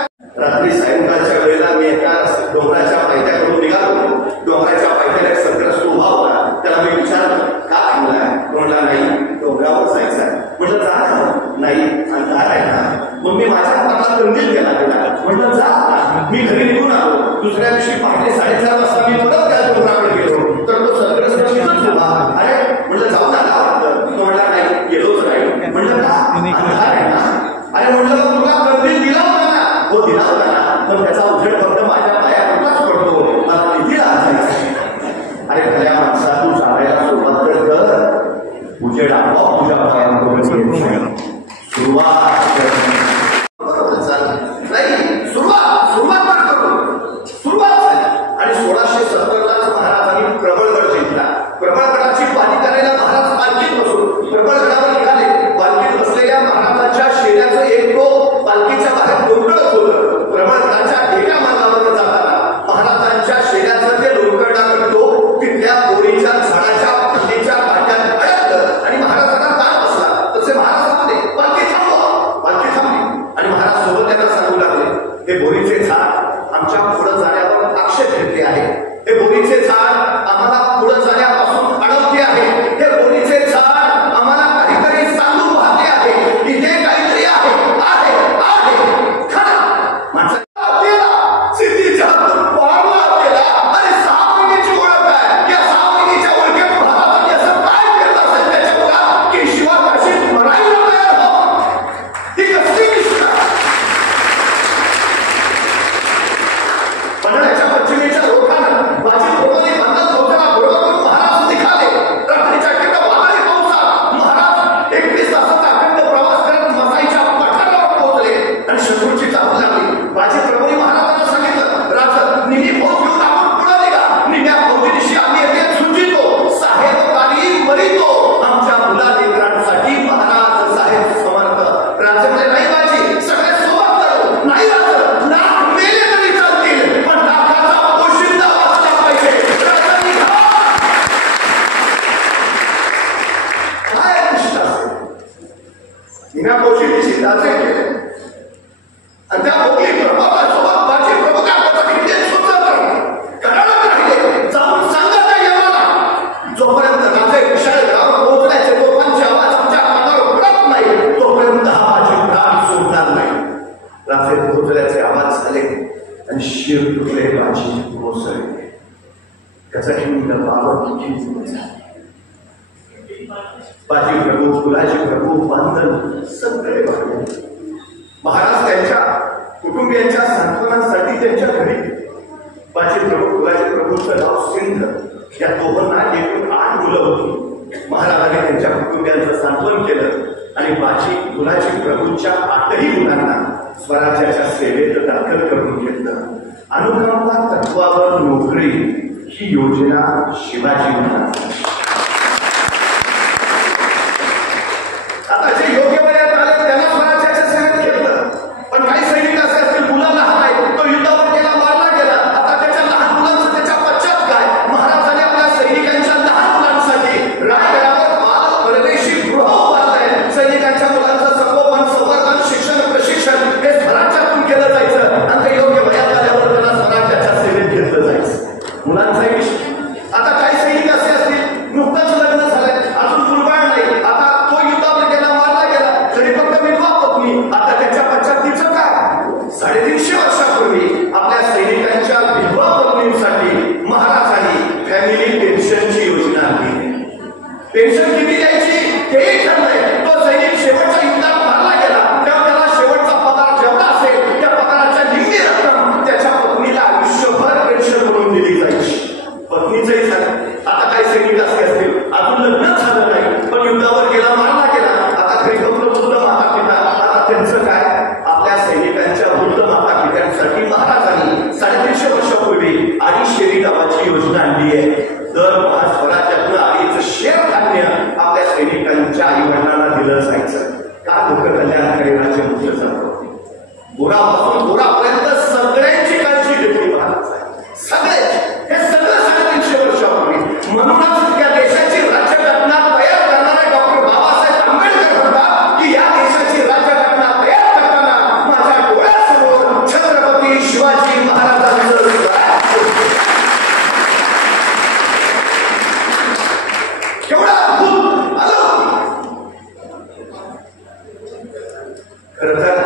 रात्री सायंकाळच्या वेळेला मी एका डोंगराच्या पायथ्याकडून निघालो. डोंगराच्या पायथ्याला एक संत्रस्त उभा होता. त्याला मी विचारलं का थांबलाय म्हणला नाही डोंगरावर जायचं आहे. म्हटलं जा नाही अंधार आहे ना. मग मी माझ्या हाताला कंदील केला म्हटलं जा मी घरी निघून आलो. दुसऱ्या दिवशी पहाटे 4:30 वाजता मी परत त्या डोंगराकडे गेलो तर तो संत्रस्त उभा. अरे म्हटलं जाऊन आला वाटतं तो म्हणला नाही गेलोच नाही. म्हटलं का अंधार आहे ना. अरे म्हटलं तुला कंदील दिला होता ना. हो दिला होता ना पण त्याचा उजेड फक्त माझ्या पायातच पडतो मला भीतीला असायचं. अरे खऱ्या माणसा तू चालायला सुरुवात कर उजेड आपोआप तुझ्या पायात सुरुवात सुरुवात झाली आणि 1670 महाराजांनी प्रबळगड जिंकला. प्रबळगडाची पाणी करायला महाराज पालखीत बसून प्रबळगडावर निघाले. पालखीत बसलेल्या महाराजांच्या शेऱ्याचं एक टोक पालखीच्या बाहेर लोंबकळत होतं. प्रबळगडाच्या एका मार्गावर जाताना महाराजांच्या शेऱ्याचं ते लोंबकळणारं टोक तिथल्या बोरीच्या झाडाच्या फांदीच्या काट्यात अडकलं आणि महाराजांना ताण बसला. तसे महाराज थांबले पालखी थांबवा पालखी थांबली आणि महाराज सोबत त्यांना सांगू लागले हे बोरीचे झाड आमच्या पुढे जाण्यावर आक्षेप घेतले आहे. हे बोरीचे झाड आम्हाला पुढे जाण्यापासून अडवते आहे. हे बोरीचे झाड आम्हाला काहीतरी सांगून वाहते आहे. इथे काहीतरी आहे आहे आहे खरा माणसाला केला सिद्धीच्या पारला केला आणि 6 महिन्याची ओळख आहे. या 6 महिन्याच्या ओळखीत महाराजांनी असं काय केलं असेल त्याच्या मुलात की शिवाकाशीत मरायला तयार हो. ही कसली निष्ठा. पन्हाळ्याच्या पश्चिमेच्या रोखानं बाजी प्रबोधी बंधन होताना बरोबर महाराज निघाले. रात्रीच्या एका वादळी पावसात महाराज 21 तासाचा अखंड प्रवास करत मसाईच्या पठारावर पोहोचले आणि शत्रूची चाहूल लागली. बाजी प्रबोधी महाराजांना सांगितलं राज निमी फौज घेऊन आपण पुढे निघा. निम्या फौजीनिशी आम्ही येथे झुंजितो साहेब काली मरितो. आमच्या मुलालेकरांसाठी महाराज साहेब समर्थ. राजमध्ये नाही बाजी सगळे सोबत करू नाही राज लाख मेले तरी चालतील पण लाखाचा पोशिंदा वाचला पाहिजे. काय निष्ठा हिना पोशिंदीशी दाजे केले आणि त्या भोगली प्रभावासोबत बाजी प्रभू काय इंडियन सुद्धा करायला राहिले. जाऊन सांगा त्या यमाला जोपर्यंत राजे विशाल गावात पोहोचण्याचे लोकांचे आवाज आमच्या कानावर पडत नाही तोपर्यंत हा बाजी प्राण सोडणार नाही. राजे पोहोचल्याचे आवाज झाले आणि शिर तुटले बाजी कोसळले. त्याचा हिंद बाबा किती बाजी प्रभू फुलाजी प्रभू बांधन सगळे वाढले. महाराज त्यांच्या कुटुंबियांच्या सांत्वनासाठी त्यांच्या घरी बाजी प्रभू फुलाजी प्रभूचं नाव सिंध. या दोघांना एकूण 8 मुलं होती. महाराजांनी त्यांच्या कुटुंबियांचं सांत्वन केलं आणि बाजी फुलाजी प्रभूंच्या 8ही मुलांना स्वराज्याच्या सेवेत सार्थक करून घेतलं. अनुकंपा तत्वावर नोकरी ही योजना शिवाजी महाराज. आता जे योग्य वयात आले त्यांना स्वराज्याच्या सेवेत घेतलं. पण काही सैनिक असे असतील, मुलं लहान आहे, तो युद्धावर गेला, मारला गेला. आता त्याच्या लहान मुलांचं त्याच्या पश्चात काय? महाराजांनी आपल्या सैनिकांच्या लहान मुलांसाठी रायगडावर बाल परदेशी गृह उभारलंय. सैनिकांच्या मुलांचं संगोपन, संवर्धन, शिक्षण, प्रशिक्षण हे स्वराज्यातून केलं जायचं आणि ते योग्य वयात आल्यावर त्यांना स्वराज्याच्या सेवेत घेतलं जायचं. मुलांचाही विषय. आता काही सैनिक असे असतील, नुकतंच लग्न झालंय, अजून मुलबाळ नाही, आता तो युद्धावर गेला, मारला गेला, तरी फक्त विधवा पत्नी. आता त्याच्या पश्चात तिचं काय? 350 वर्षापूर्वी आपल्या सैनिकांच्या विधवा पत्नींसाठी महाराजांनी फॅमिली पेन्शनची योजना केली. पेन्शन किती द्यायची तेही ठरलंय. तो सैनिक शेवटच्या युद्धात मारला गेला तेव्हा त्याला शेवटचा पगार जेवढा असेल त्या पगाराच्या निम्मी रक्कम त्याच्या पत्नीला आयुष्यभर पेन्शन म्हणून दिली जायची. पत्नीचंही झालं. आता काही सैनिक असे असतील, अजून लग्न झालं नाही, पण युद्धावर गेला, मारला गेला. आता काही वृद्ध माता पिता, आता त्यांचं काय? आपल्या सैनिकांच्या वृद्ध माता पित्यांसाठी महाराजांनी 350 वर्षापूर्वी शेरी नावाची योजना आणली आहे. दर स्वराज्यातून आधीच शेर धान्य आपल्या सैनिकांच्या आई वडिलांना दिलं जायचं. का? लोककल्याणकारी राज्य म्हटलं जातं. गोरापासून गोरापर्यंत सगळ्यांची काळजी घेतली महाराज. सगळे हे सगळं 350 वर्षापूर्वी. म्हणूनच या देशाची राज्यघटना तयार करणारे डॉक्टर बाबासाहेब आंबेडकर म्हणतात की या देशाची राज्यघटना तयार करताना माझ्या डोळ्यासमोर छत्रपती शिवाजी महाराजांचं केवढा अद्भुत आलं. खरं तर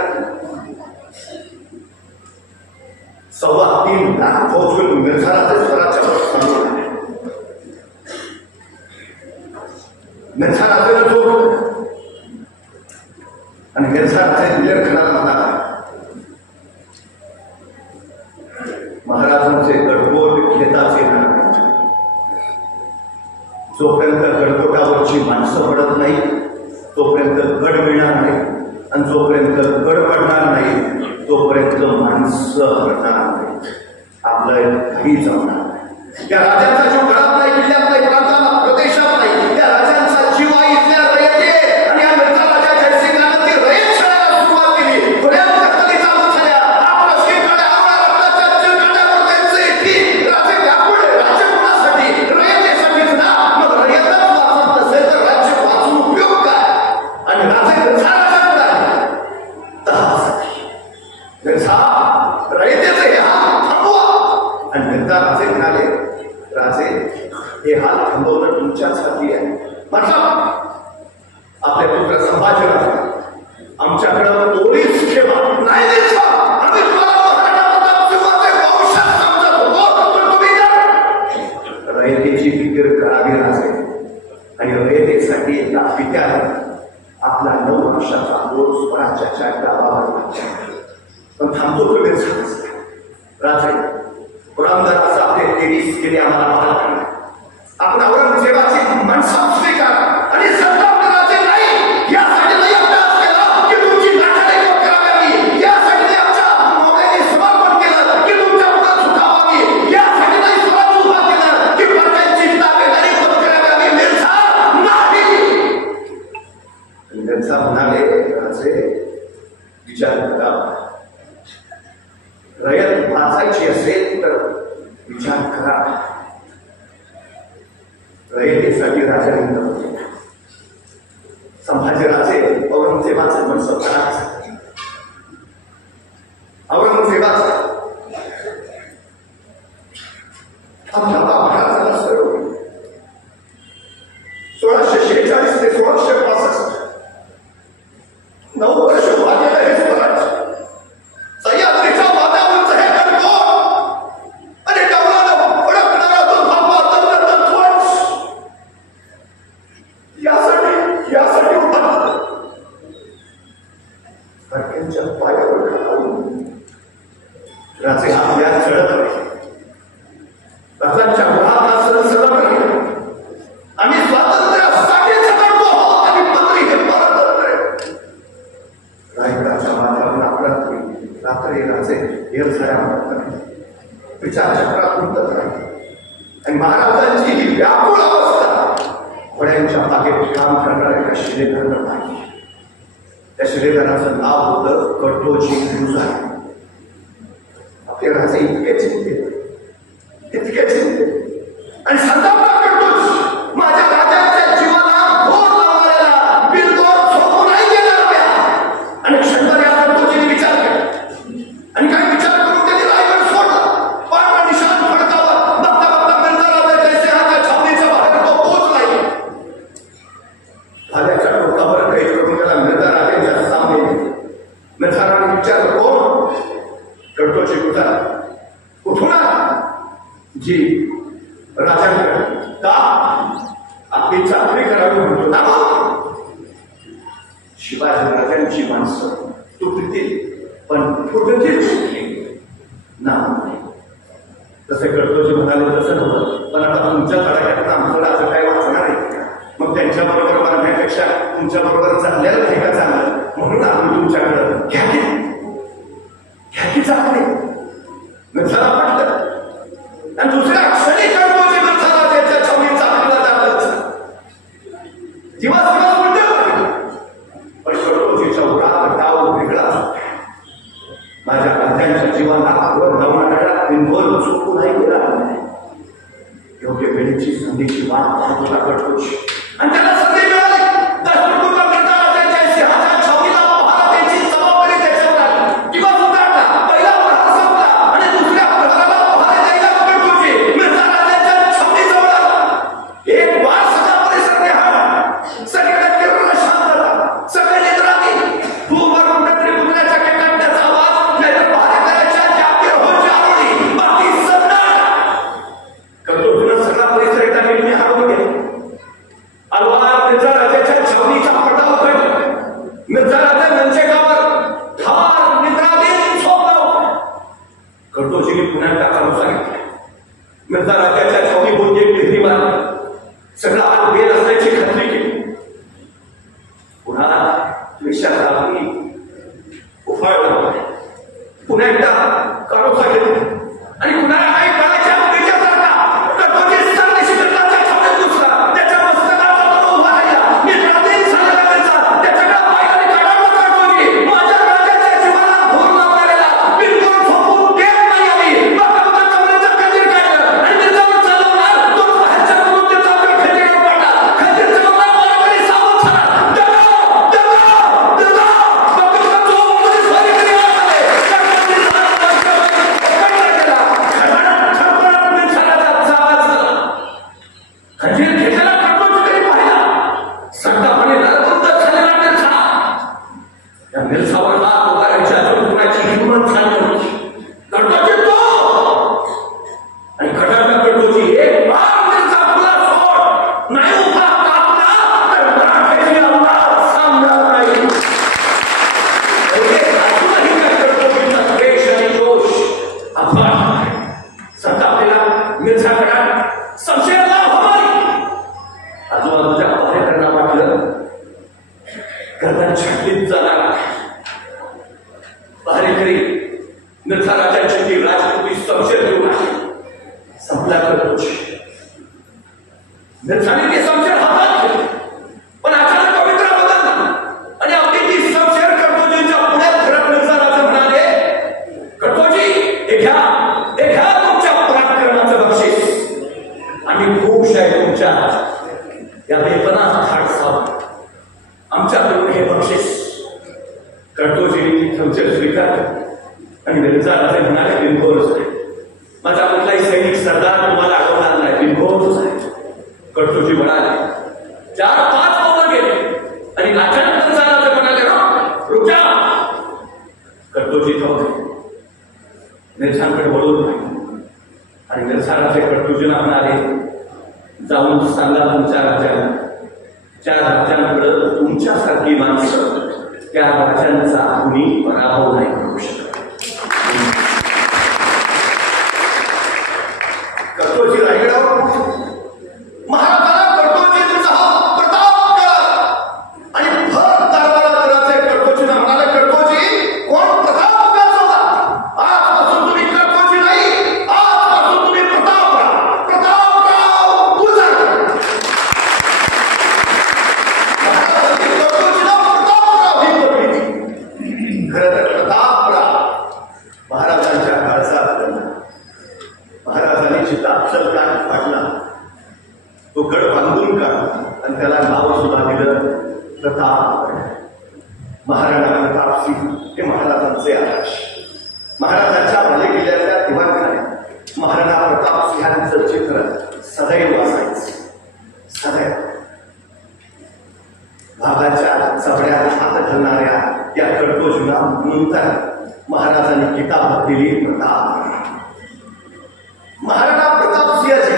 3.25 लाख फौज निर्धाराचे स्वराज्यावर सांगून आहे. निर्धाराचे जो आणि निर्धाराचे निरखनाला म्हणा महाराजांचे गडकोट खेताचे नाणे. जोपर्यंत गडकोटावरची माणसं पडत नाही तोपर्यंत गड मिळणार नाही, आणि जोपर्यंत गड पडणार नाही तोपर्यंत माणसं पडणार नाही. आपलं काही जमणार नाही. या राजांचा जीव गडात नाही, किल्ल्यात नाही, प्रांताला प्रदेशात नाही. या राजांचा जीव आहे इथल्या रयते. आणि या मिर्झा राजा जयसिंगानं ती रयत शाळेला सुरुवात केली. पुण्यात कत्तली चालू झाल्या. आपल्या राजे व्यापुढे राज्य कोणासाठी? रयतेसाठीच ना. मग रयतच वाचत नसेल तर राज्य वाचून उपयोग काय? आणि राजे मिर्झा राजा रयतेचे हे हात थांबवा. आणि मिर्झा राजे म्हणाले, राजे हे हात थांबवणं तुमच्याच हाती आहे. मतलब आपले पुत्र संभाजीराजे आमच्याकडे पोलीस ठेवा नाही द्यायचा. आम्ही रयतेची फिकीर करावी राजे. आणि रयतेसाठी एका पित्याला आपला 9 वर्षाचा बोर स्वराज्याच्या गावावर पण थांबतो तो राजे. पुरंदराचा आपले 23 केले आम्हाला महाराज. आपण औरंगजेबाची मनसा स्वीकार आणि सत्ता राजे नाही यासाठी नाही अभ्यास केला की तुमची नाटक करावी. यासाठी नाही आमच्या मावळ्यांनी समर्पण केलं की तुमच्या पुढे झुकावावी. यासाठी नाही स्वराज उभा केलं की प्रजांची ताबेदारी पत्करावी. मिर्झा नाही. मिर्झा म्हणाले, राजे विचार करा. रयत वाचायची असेल तर विचार करा. रयतेसाठी राजाने संभाजीराजे औरंगजेबाचं मन स्वतःच. औरंगजेबाचा महाराजांना सर्व 1646 ते 1665 9 वर्ष वाढलेलं हे स्वराज्य. सह्याद्रीच्या वाद्यावरचं हे गडकोट आणि डवळानं ओळखणारा तो धाबा तंत्रज्ञ यासाठी उभारलं. फडक्यांच्या पायावर खाऊन राजे आपल्या चढत राहिले. रथांच्या गुहात सडत राहिले. आम्ही स्वातंत्र्यासाठी झगडतो आहोत आणि मंत्री हे परतंत्र. रायगडाच्या माथ्यावर रात्री राजे हेरसाऱ्या म्हणतात विचारचक्रात उतरत राहील आणि महाराजांची ही व्याकुळ अवस्था घोड्यांच्या बागेत काम करणाऱ्या एका शिलेदाराला नाही. त्या शिलेदाराचं नाव होतं कटोजी गुरुसाई. आपल्या राजा इतके चिंते आणि संतापा करतोच माझ्या राजाच्या जीवाला घोर लावणाऱ्याला बिलगोर झोपू नाही गेला. आणि क्षणभर या करतोजीने विचार केला आणि काही विचार करून त्यांनी रायगड सोडला. पांढरा निशाण फडकावत बघता बघता मिर्झाराजाच्या सिंहाच्या छावणीच्या बाहेर तो पोहोचला. भाल्याच्या टोकावर काही करून त्याला मिर्झाराजाच्या सामने मिर्झाराने विचारलं कोण? करतोजी कुठून जी राजांकडे का आपली चाकरी करावी म्हणतो ना. शिवाजी राजांची माणसं तुटतील पण फुटतील ना. तसे करतोजी म्हणाले तसं नव्हतं पण आता तुमच्या तडाख्यात आमचं राजा काय वाचणार आहे. मग त्यांच्या बरोबर मारण्यापेक्षा तुमच्या बरोबर चालल्याला हे का चांगलं म्हणून आम्ही तुमच्याकडं घ्या की चाकरी मिर्झाला पटलं. आणि दुसऱ्या क्षणी करतोजी मिर्झाराजाच्या छावणीत चाकरीला जातच जीवा पण करतोजीच्या उरात डाव वेगळा. माझ्या राजांच्या जीवाला वर लावणाऱ्याला बिनबोल चुकू नाही गेला. योग्य वेळेची संधीची वाट पाहत होता करतोजी आणि त्याला संधी मिळाली. दशपुरला मिर्झाराजांच्या सिंहाच्या छावणीला पहारा त्याची जबाबदारी त्याच्यावर आली. किंवा सुधारला पहिला प्रहार संपला आणि दुसऱ्या प्रहाराला पहारे द्यायला करतोजी मिर्झाराजांच्या छावणीजवळ आला. एक वार सगळा परिसर निहाळला. सगळीकडे किरण शांतता, सगळे निद्रांती. दूरवर कुठेतरी कुत्र्याच्या केकांड्याचा आवाज नाहीतर पहारेकऱ्याच्या जागीर होची आवडी बाकी सन्नाट. करतोजीनं सगळा परिसर एकदा नीट निहाळून गेला. अलवार मिर्झाराजाच्या छावणीच्या पटावर पडला. मिर्झाराजा मंचेकावर ठार निद्राधीन झोपला. करतोजीने पुन्हा टाकावून सांगितलं. मिर्झाराजाच्या छावणीभोवती एक ढेरी मारली. सगळा आत बेल असल्याची खात्री केली. पुन्हा विषात आपली उफाळला. पुन्हा एकदा काढोसा घेतला आणि पुन्हा काही काळाच्या विचारसारखा करतोजी सरदेशी मिर्झाच्या छावणीत घुसला. त्याच्या मस्तकावर उभा राहिला. निद्राधीन झालेला मिर्झा त्याच्याकडे पायाने काढावला. करतोजी माझ्या राजाच्या जीवाला घोर लावणाऱ्याला बिलकुल झोपून देत नाही आम्ही. बघता कमरेचा खंजीर काढलं आणि मिर्झावर चालवणार. तो बाहेरच्या करून त्याचा आपल्या खंजीरावर पडला. खंजीर चालवणार मारामारी सावध झाला. खंजीर घेतलेला करतोजी तरी पाहिला. संतापाने नरबुद्ध झालेला मिर्झा. या मिर्झावर हात उगारायच्या अजून कुणाची हिंमत झाली नव्हती. करतोजी तो आणि खटाटला करतोजी एक बार मिर्झा तुला सोड नाही उभा कापला तर मराठ्याची अवलाद सांभाळ नाही. अजूनही त्या करतोजीचा द्वेष आणि दोष अफाट. संतापलेला मिर्झाकडे संशयाला आजूबाजूच्या पहारेकरांना वाटलं गर्दन छाटलीत जाणार. पहारेकरी मिर्झाराजांची ती राजपुती संशय घेऊन आली. संपला करतोजी. मिर्झाने ती संशय हातात घेतली पण अचानक पवित्र बदलला आणि आपली ती संशय करतोजीच्या पुढ्यात घरात मिर्झाराजा म्हणाले करतोजी हे घ्या तुमच्या पराक्रमाचं बक्षीस. आम्ही खुश आहे तुमच्या या बेपनाह थाट सावध. आमच्याकडून हे बक्षीस. करतोजीने ती संशय स्वीकारली आणि मिर्झाराजे म्हणाले बिनखोरच आहे. माझा कुठलाही सैनिक सरदार तुम्हाला अडवणार नाही. बिनखोरच आहे. करतोजी म्हणाले. 4-5 पावलं गेले आणि अचानक मिर्झाराजे म्हणाले रुक्या. करतोजी थांबले. मिर्झांकडे वळून पाहिले आणि मिर्झाराजे करतोजीला म्हणाले जाऊन सांगा तुमच्या राजांना ज्या राजांकडे तुमच्यासारखी माणसं त्या राजांचा कुणी पराभव नाही करू शकत. करतोजी रायगडावर महाराजाला करतोजींचा प्रताप आणि भर दरबारात करतोजींना म्हणाले करतोजी कोण प्रताप होता आज त्याला नाव सुद्धा दिलं प्रताप. महाराणा प्रतापसिंह हे महाराजांचे आदर्श. महाराजांच्या बालेकिल्ल्यातल्या दिवाणखान्यात महाराणा प्रतापसिंहांचं चित्र सदैव असायचं. सदैव भागाच्या चबड्यात हात घालणाऱ्या या कडकोजींना नंतर महाराजांनी किताब दिली प्रताप. महाराणा प्रतापसिंहाजी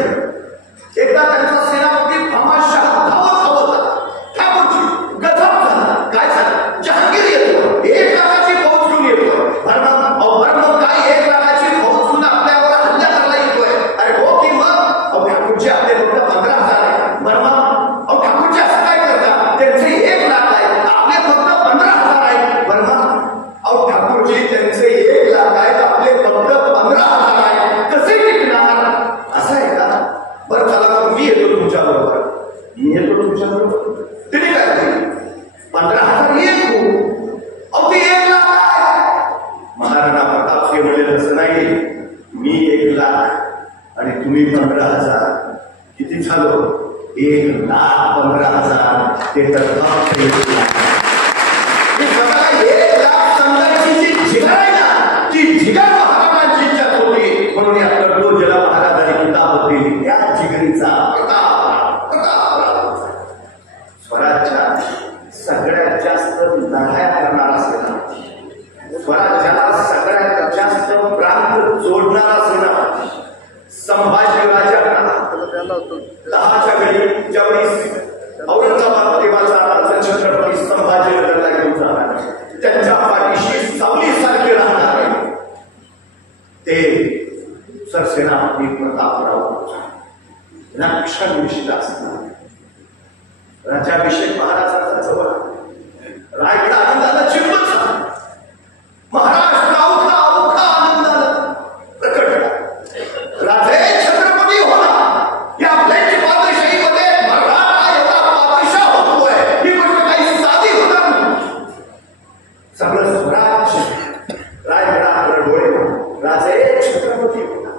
एकदा त्यांचा सेनापती भामाशाह धावत धावत ठाकूरजी गजब झाला. काय झालं? जहांगीर येतो, 1 लाखाची फौज घेऊन येतो. बरं काय 1 लाखाची फौज घेऊन आपल्यावर हल्ला करायला येतोय? अरे हो की मग ठाकूरजी आपले फक्त 15,000 आहे. बरं ठाकूरजी असं काय करता? त्यांचे 1 लाख आहे, आपले फक्त 15,000 आहे. बरं ठाकूरजी त्यांचे 1 लाख आहेत, आपले फक्त 15,000 आहे. कसे टिकणार? असं आहे का? बरं चला मग मी येतो तुमच्या बरोबर. मी येतो तुमच्या बरोबर. तिने काय केली? 15,000 एक हो, ते 1 लाख आहे. महाराणा प्रतापसिंह म्हणजे तसं नाही. मी 1 लाख आणि तुम्ही 15,000. किती झालं? 1,15,000. ते तर 1 लाख समजायची जी झिगार आहे ना, ती झिगार महाराजांची होती. म्हणून या कडकोजीला महाराजांनी किताब दिली. त्या जिगरीचा स्वराज्यात सगळ्यात जास्त लढाया करणारा सेनापती, स्वराज्याला सगळ्यात जास्त प्रांत जोडणारा सेनापती संभाजीराजांना 10च्या वेळी ज्यावेळी औरंगाबाद देवाचा छत्रपती संभाजीनगरला घेऊन जाणार, त्यांच्या पाठीशी सावलीसारखे राहणार ते सरसेनापती प्रतापराव लक्षण विषय असणार. राज्याभिषेक महाराजांचा जवळ रायगड आनंदाला चिरमत झाला. महाराष्ट्र अवघा आनंदानं प्रकट. राजे छत्रपती होणार या आपल्याची पादशाहीमध्ये मराठा एवढा पादशाह होतोय ही गोष्ट काही साधी होणार नाही. सगळं स्वराज्य रायगडाकडे डोळे राजे छत्रपती होणार.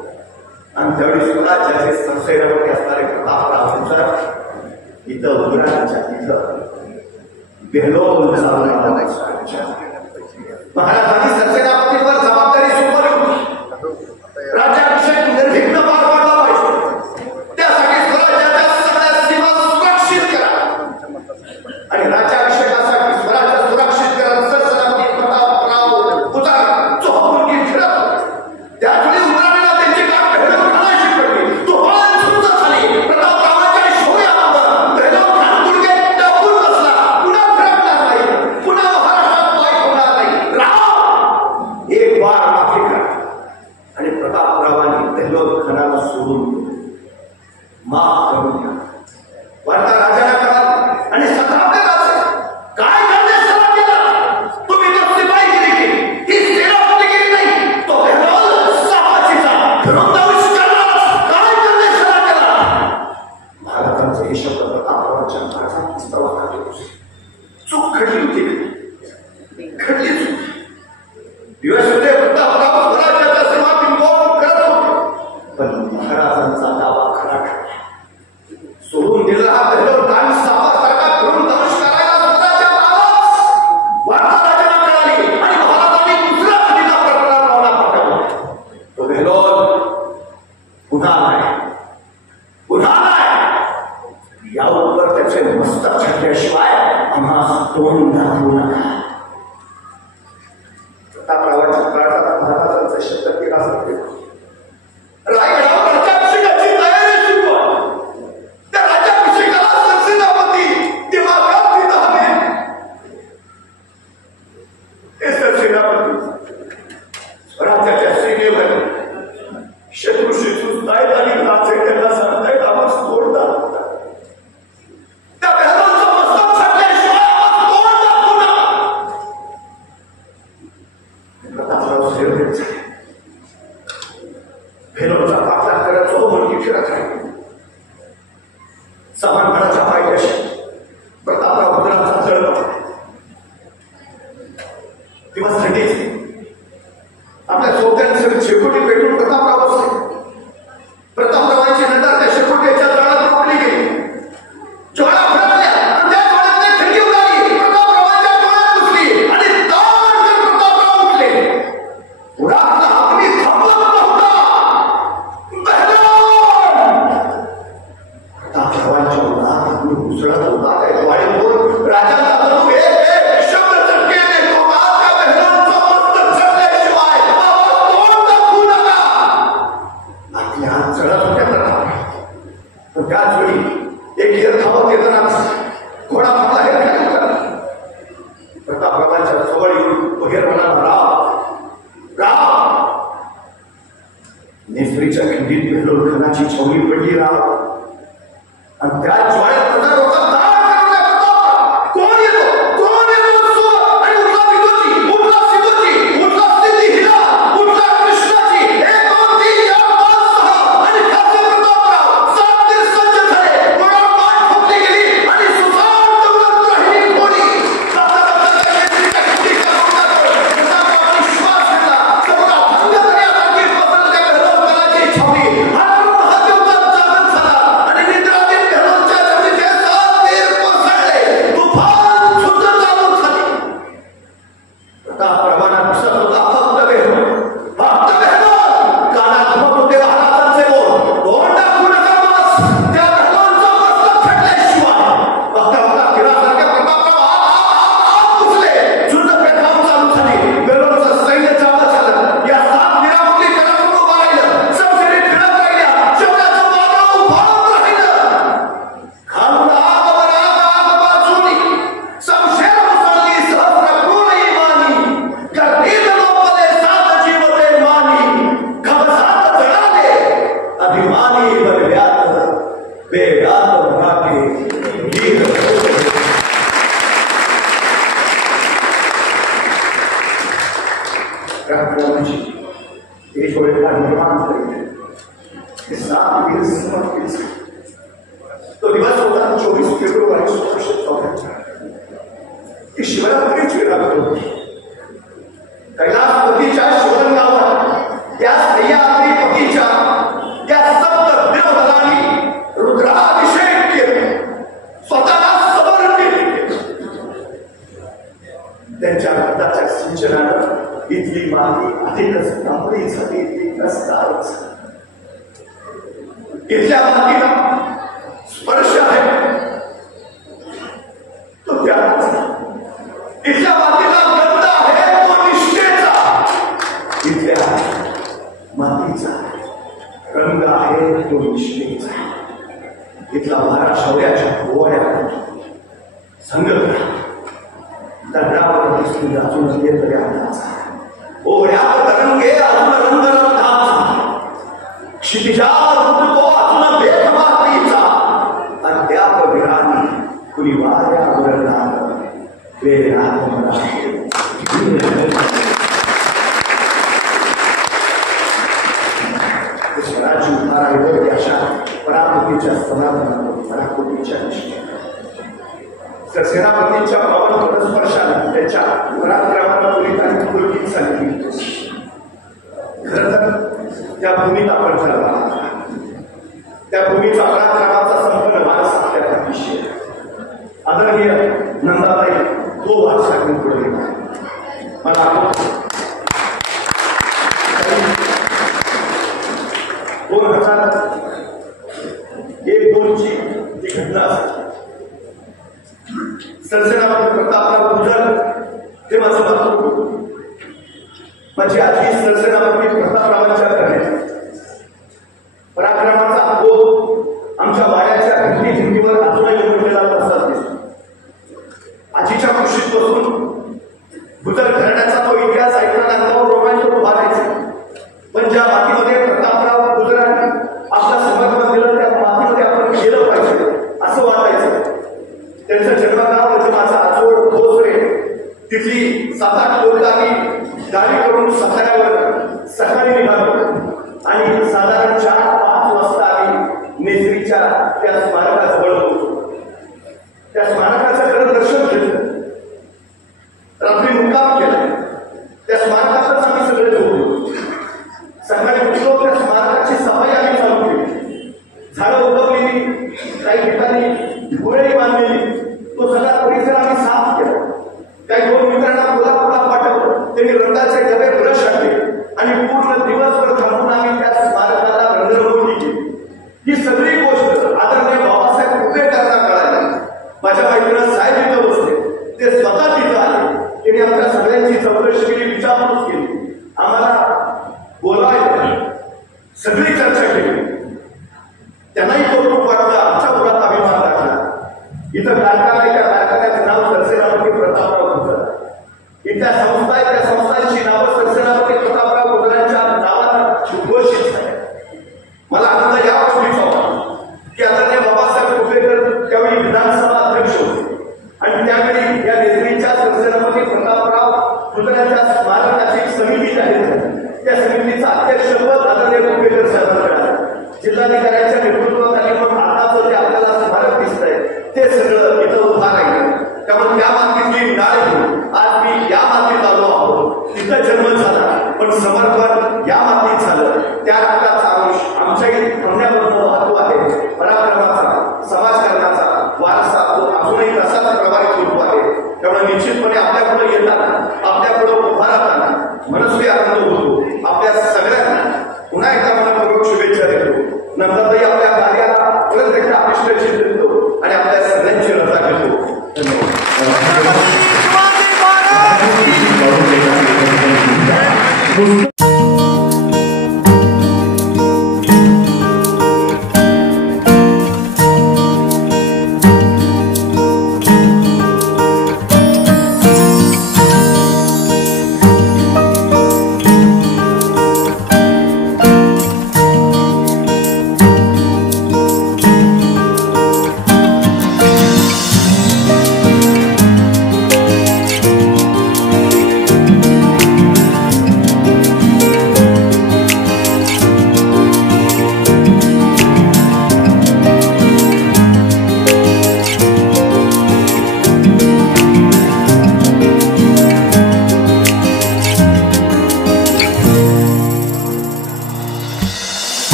आणि त्यावेळी स्वराज्याचे सरसेनापती असणारे प्रतापराव इथं उघडाच्या तिथं बेलोल महाराजांनी सरसेनापतीवर जबाबदारी सोपवली होती. राज्याभिषेक निर्विघ्न पार पाडला पाहिजे. त्यासाठी स्वराज्याच्या सगळ्या सीमा सुरक्षित करा आणि राज्याभिषेकासाठी स्वराज्य सुरक्षित करा. सरसेनापती प्रतापराव उतार चोहून फिरत त्यावेळी उमराणीला त्यांची गाठ भेडून घालायची पडली. तो हळद सुद्धा झाली. प्रतापरावाच्या शौर्यावर भेदव खान गुडघे टाकून बसला. पुन्हा फिरकणार नाही, पुन्हा महाराष्ट्रात पाय ठेवणार नाही. राव एक वार माफी करा. आणि प्रतापरावांनी भेदव खानाला सोडून माफ करून द्या. वार्ता राजाला करा आणि सत्राब्दी राजे काय करणे सल्ला दिला? तुम्ही तो सिपाही केली की ही सेनापती केली नाही. तो भेदव सापाचीचा फिरवताविष करणार काय करणे सल्ला दिला? महाराजांचे हे शब्द प्रतापरावांच्या महाराजांच्या पुस्तकात आले होते. चूक घडली होती, घडली चूक. दिवस होते प्रतापराव स्वराज्याच्या सीमा बिंबवून करत होते, पण महाराजांचा दावा खरा ठरला. सोडून दिला हा भेदव कान सापासारखा फिरून दंश करायला स्वराज्यात आलाच. वार्ता राजाला कळाली आणि महाराजांनी दुसऱ्या खलीला प्रतापरावाला पाठवला. तो भेदव पुन्हा नाही, पुन्हा नाही. यावर त्याचे मस्तक छाटल्याशिवाय आम्हाला तोंड दाखवू नका. प्रतापरावाच्या काळात महाराजांचे शब्द केला असते. रायगडावर राज्याभिषेकाची तयारी सुरू आहे. त्या राज्याभिषेकाला सरसेनापती दिमागात दिला हवे. हे सरसेनापती स्वराज्याच्या सीमेवर शत्रूशी सुद्धायत आणि राजे त्यांना सांगतायत आवाज तोडतात. त्या भेदांचं मस्तक छाटल्याशिवाय आवाज तोड दाखवू नका. प्रतापराव सेवक झाले. भेदोचा पाठला करत तो मुलगी फिरत राहिली. सामानपणाच्या पायथ्याशी प्रतापराव भद्रांचा जळला. दिवस थंडीचे. आपल्या सोबत्यांचे शेकोटी पेटून प्रतापराव बसले. प्रतापरावांची नजर त्या शेकोटीच्या जळात रोखली गेली. ज्वाळा फडकल्या. नेसरीच्या खिंडीत बेलोर खानाची छावणी पडली राव आणि त्या ज्वाळ्यात कोण येतो आणि उठला विदोची, उठला सिगोची, उठला स्थिती हिरा, उठला कृष्णाची, 1 2 3 4 5 6 आणि खासे प्रतापराव 7 तीर सज्ज झाले. कोणावर मान ठोकली गेली आणि सुसान दौलत राहिली कोणी. नेसरीच्या खिंडीच्या तोंडात प्रतापाने श्वास घेतला. तेवढा भंग करण्यासाठी पसरल्या बेलोर खानाची छावणी महादेवचा जागृत झाला आणि निद्राधीन बेलोरच्या जमिनीचे 7 तीर कोसळले. तुफान सुद्ध चालू झाली. प्रतापरावांना दिसत होता फक्त बेलोर, फक्त बेलोर. कानात घुमत होते महाराजांचे बोल, तोंड दाखवू नका बस, त्या बेलोरचं मस्तक छाटल्याशिवाय. बघता बघता किरासारख्या प्रतापराव घुसले. जुंड पेटावून चालू झाली. बेलोरचं सैन्य चालत झालं. या 7 वीरांमध्ये पराक्रम उभा राहिलं. समशेरी फिरत राहिल्या. शौर्याचं वादळ उभारून राहिलं. खालून आगवर आग बाजूनी समशेर उसळली सहस्र क्रूर इमानी. गर्दीत लोपले 7 जीव ते मानी. घबसात जळाले अभिमानी बलव्यात बेगात मराठे वीर. पराक्रमाची एक वेळेला निर्माण झाली. हे 7 वीर समर्पित झाले. तो दिवस होता 24 फेब्रुवारी 1644. ही शिवरात्रीची रात्र होती. कैलासपतीच्या शिवलिंगावर त्या सह्याद्री पतीच्या या सप्त देवदलांनी रुद्राभिषेक केला. स्वतःला समर्पित केलं. त्यांच्या रक्ताच्या सिंचनानं इथली माती अधिकच तांबडी झाली. विकास इथल्या मातीला स्पर्श आहे तो त्याचा. इथल्या मातीला गंध आहे तो निष्ठेचा. इथल्या मातीचा रंग आहे तो निष्ठेचा. इथला वारा शौर्याच्या गोवाड्यात संगत दगडावर दिसून अजून येत अंदाचा. ओढ्यात तरंगे अजून रंग रंगाचा. क्षितिजात उठतो अजून बेखमातीचा. अद्याप विरानी कुणी वाऱ्यावर नाद वेळात मराठी. स्वराज्य उभारायवर अशा पराकोटीच्या समाधानावर पराकोटीच्या निष्ठेने सेनापतींच्या पावन पदस्पर्शाने त्याच्या पराक्रमाला पोलिसांनी पुलकित झाली. खरं तर त्या भूमीत आपण ठरवला. त्या भूमीचा पराक्रमाचा संपन्न वारसा आपल्या पाठीशी आहे. आदरणीय नंदाबाई तो वारसा घेऊन पुढे गेला. मला 2001-2 ची ती घटना असेल. सरसेनापती प्रतापराव गुजर ते माझं बापू. माझी आजी सरसेनापती प्रतापरावांच्या घरात पराक्रमाचा बोध आमच्या वाड्याच्या भिंतीवर अजूनही उमटलेला तसाच दिसतो. आजीच्या कुशीत बसून गुजर घराण्याचा तो इतिहास ऐकताना अंगावर रोमांच उभा राहायचा. पण ज्या मातीमध्ये प्रतापराव गुजरांनी आपलं समर्पण दिलं त्या मातीमध्ये आपण गेलं पाहिजे असं वाटायचं. त्यांचं जन्मगाव म्हणजे माझा आजोळ भोसरे. तिथली 7-8 लोकांनी गाडी करून साताऱ्यावर सकाळी निघालो आणि साधारण 4-5 वाजता आम्ही नेसरीच्या त्या स्मारकाजवळ होतो. त्या स्मारकाचं खरं दर्शन घेतलं. रात्री मुक्काम केला. त्या स्मारकातच आम्ही सगळे होतो. सकाळी उठलो त्या स्मारकाची सफाई आम्ही चालू केली. झाडं उगवलेली, काही ठिकाणी घोडेही बांधलेली. तो सगळा परिसर आम्ही साफ केला. काही 2 मित्रांना कोल्हापूरला पाठवलं. त्यांनी रंगाचे डबे ब्रश आणले आणि पूर्ण दिवसभर थांबून आम्ही त्या स्मारकाला रंगरंगोटी केली. ही सगळी गोष्ट आदरणीय बाबासाहेब कुपेकरांना कळाली. माझ्या मैत्रिणी साहेब इथं बसले. ते स्वतः तिथं आले. त्यांनी आमच्या सगळ्यांची चौकशी केली, विचारपूस केली. आम्हाला बोलायला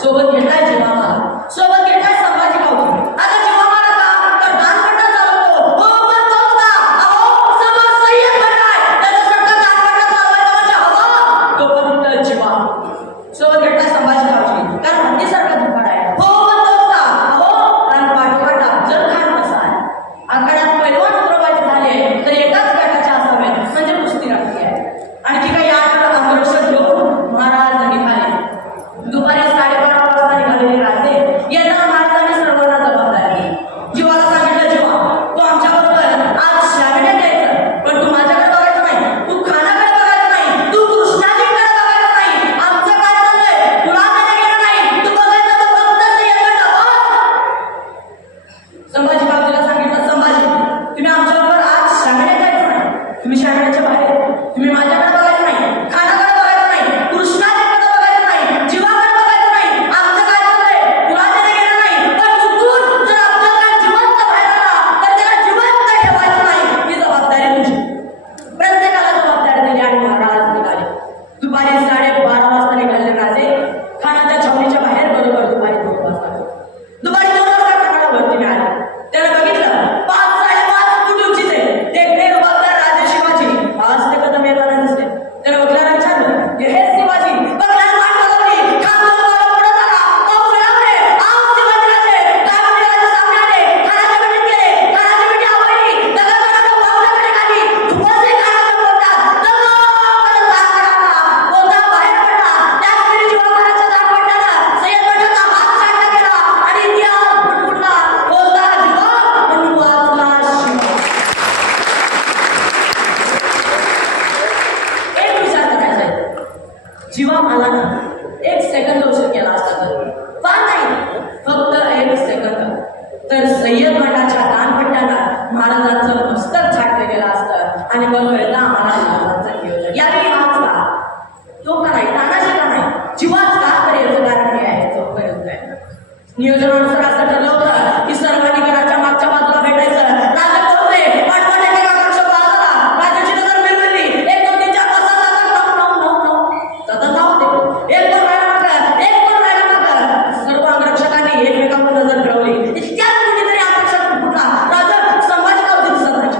सोबत घेतलाय जीवामाला, सोबत घेतलाय संभाजी भाऊजी. आता जीवामाला का तर दानपट्टा चालवतो. हो पण तोच का अहो समोर सय्यद बनलाय, त्याच्यासारखा दानपट्टा चालवायचा म्हणजे हवा तो पण जीवा. सोबत घेतलाय संभाजी भाऊजी कारण हत्तीसारखा धुपाड आहे. हो पण तोच का अहो कारण पाठोपाठ अफजल खान कसा आहे. आखाड्यात पैलवान उतरवायचे झाले तर एकाच गटाचे असावे म्हणजे कुस्ती राखली आहे. आणखी काही आमरक्षक घेऊन महाराज निघाले. दुपारी 12:30 वाजता निघालेले राजे येताना महाराजांनी सर्वांना जबाबदारी दिली. जीवाला सांगितलं, जीवा तू आमच्याबरोबर आज शामियात यायचं, पण तू माझ्याकडे बघायचं नाही, तू खानाकडे बघायचं नाही, तू कृष्णाजीकडे बघायचं नाही. आमचं काय चाललंय तुला त्याने गेलं नाही, तू बघायचं तर फक्त सय्यदकडे बघ. संभाजी बाबूला सांगितलं, संभाजी तुम्ही आमच्याबरोबर आज शामियात यायचं नाही, तुम्ही शामियाच्या बाहेर, तुम्ही माझ्याकडे बघायचं नाही, खानाकडे बघायचं नाही, कृष्णाजीकडे बघायचं नाही, जीवाकडे बघायचं नाही. आमचं काय चाललंय तुला त्याने गेलं नाही, पण चुकून जर आपलं काय जिवंत बाहेर आला तर त्याला जिवंत ठेवायचं नाही, ही जबाबदारी तुझी. प्रत्येकाला जबाबदारी दिली आणि महाराज निघाले. दुपारी 12:30 वाजता निघाले राजे खानाच्या छावणीच्या बाहेर बरोबर दुपारी 2 वाजता. दुपारी 2 वाजता खानाला वरती मिळाले. त्याला बघितलं 5-5.5 फूट उंचीचे देखणे रुबाबदार राजे शिवाजी आज ते कदम येताना दिसले. त्याला वकिलाला विचारलं, हे शिवाजी. वकिलाला मान हलवली. खान बोलला, पुढे चला. पाऊस मिळाले. आव शिवाजीराजे. काय म्हणले राजे सामने आले. खानाच्या भेटीत गेले. खानाची भेटी आवडली. दगडाकडे वाकडाकडे खाली. खुपसले खानाच्या पोटात. दगड करत दात काढला. बोलता बाहेर पडला. त्याच वेळी जीवामालाच्या दानपट्ट्यानं सय्यदगडाचा हात चाटला गेला आणि इतिहास फुटफुटला. बोलता जीवा म्हणून वाचला शिवा. एक विचार करायचा आहे, जीवा मला ना 1 सेकंद उशीर केला असता तर फार नाही, फक्त 1 सेकंद, तर सय्यद मठाच्या दानपट्ट्यानं महाराजांचं मस्तक छाटलं गेलं असतं आणि मग कळतं आम्हाला महाराजांचं नियोजन. यावेळी हाच का तो का नाही, तानाजी का नाही, जीवाच का, तर याचं कारण हे आहे चौकपर्यंत आहे. नियोजनानुसार असं ठरलं होतं की सर्वांनी घराच्या मागच्या बाजूला भेटायचं. राजा पोहोचले. पाठवण एकेका कक्ष बाजूला. राजाची नजर मिळवली. 1 2 3 4 5 6 7 8 9 सतत नाव होते. 1 2 राहिला मागं, 1 2 राहिला मागं. सर्व अंगरक्षकांनी एकमेकांवर नजर फिरवली. इतक्यात कुणीतरी अपेक्षा फुटला. राजा संभाजी गावचे दिसत नाही.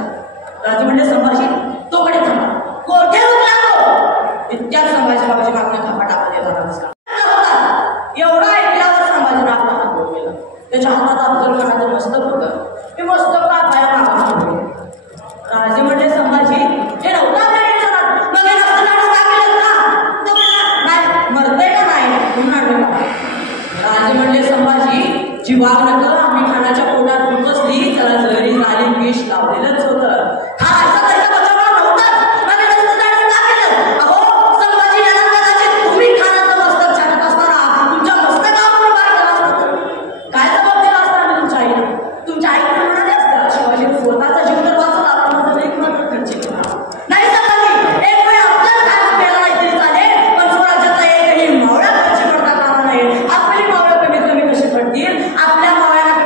राजे म्हणजे संभाजी तो कडे थांबा. कोठे उतरला तो? इतक्यात संभाजी बाबाची मागणं झपाटा येताना दिसला. एवढा ऐकल्यावर संभाजीला आपला हात बोट गेला. त्याच्या हातात अफजल खानाचं मस्तक होतं. हे मस्तक का पाया मागं. राजे म्हणजे संभाजी हे नव्हता आपल्या विचारात. मग हे नसतं नाटक का केलं का? तो म्हणला, नाही मरतंय का नाही म्हणून. राजे म्हणजे संभाजी जीवाव नका, आम्ही खानाच्या पोटात खुपसली, त्याला जरी झाली विष लावलेलंच होतं. हा असा त्याचा बचाव नव्हताच. मग हे नसतं नाटक का केलं? अहो संभाजी याला कदाचित तुम्ही खानाचं मस्तक छाटत असताना तुमच्या मस्तकावर मार केला असता. काय जबाब दिला असता आम्ही तुमच्या आईला? तुमच्या आई तर म्हणाले असतं, शिवाजी स्वतःचा जीव तर वाचला, आपण माझं एक मात्र खर्च केला नाही. संभाजी एक वेळ अफजल खान केला नाही तरी चालेल, पण स्वराज्याचा एकही मावळा खर्च करता कामा नये. आपली मावळं कमीत कमी कशी पडतील, आपल्या मावळ्यांना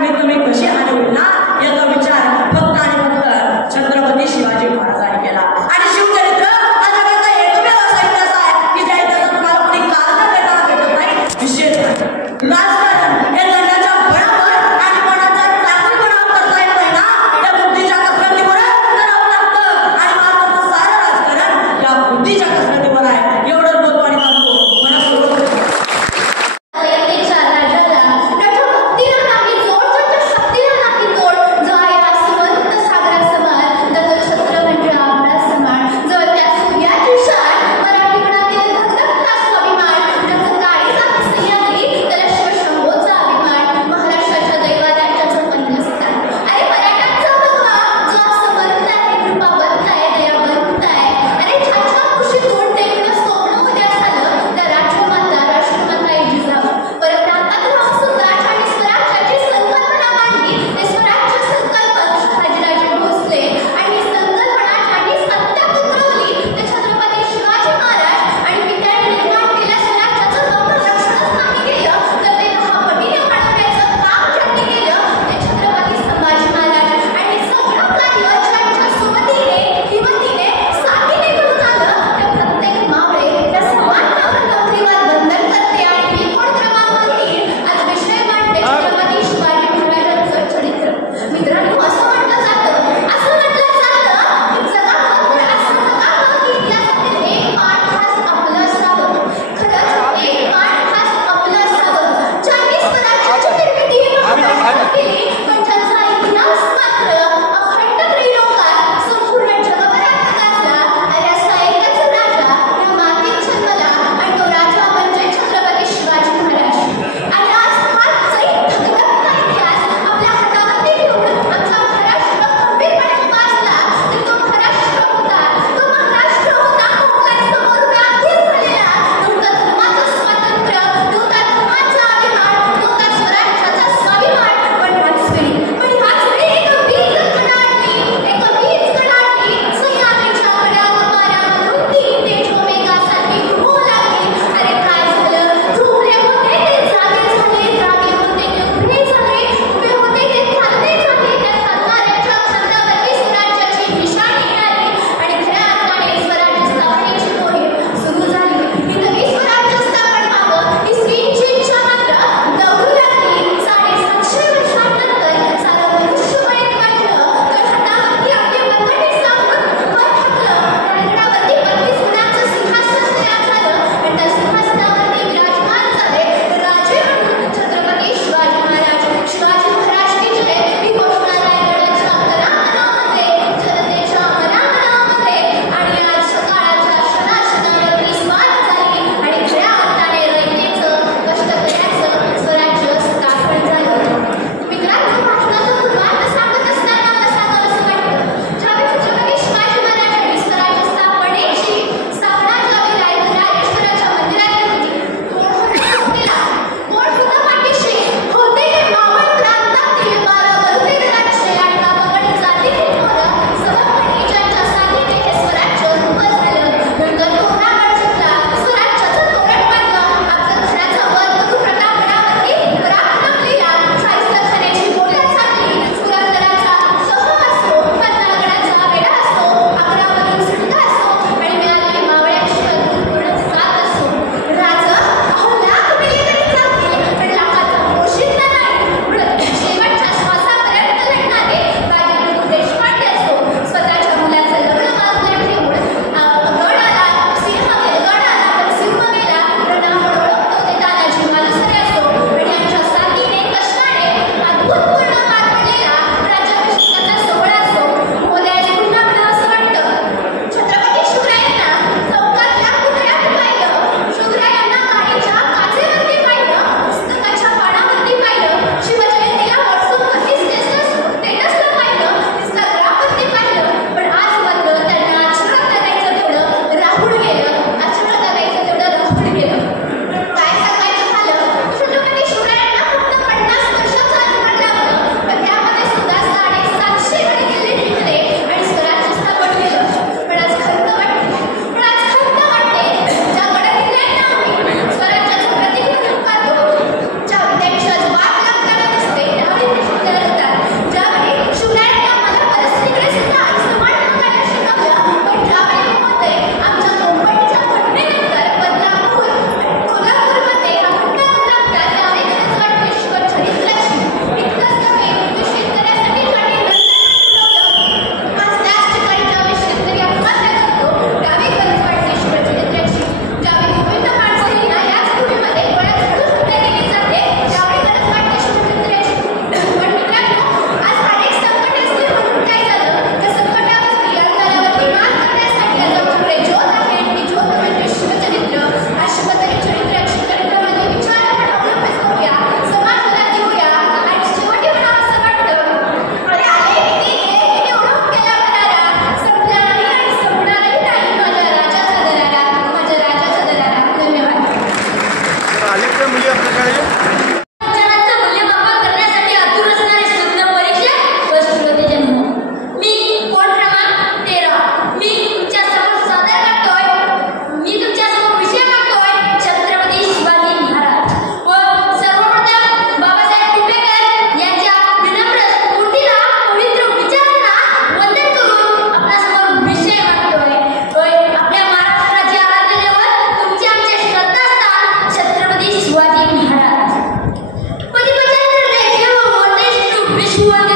विष्णू आणि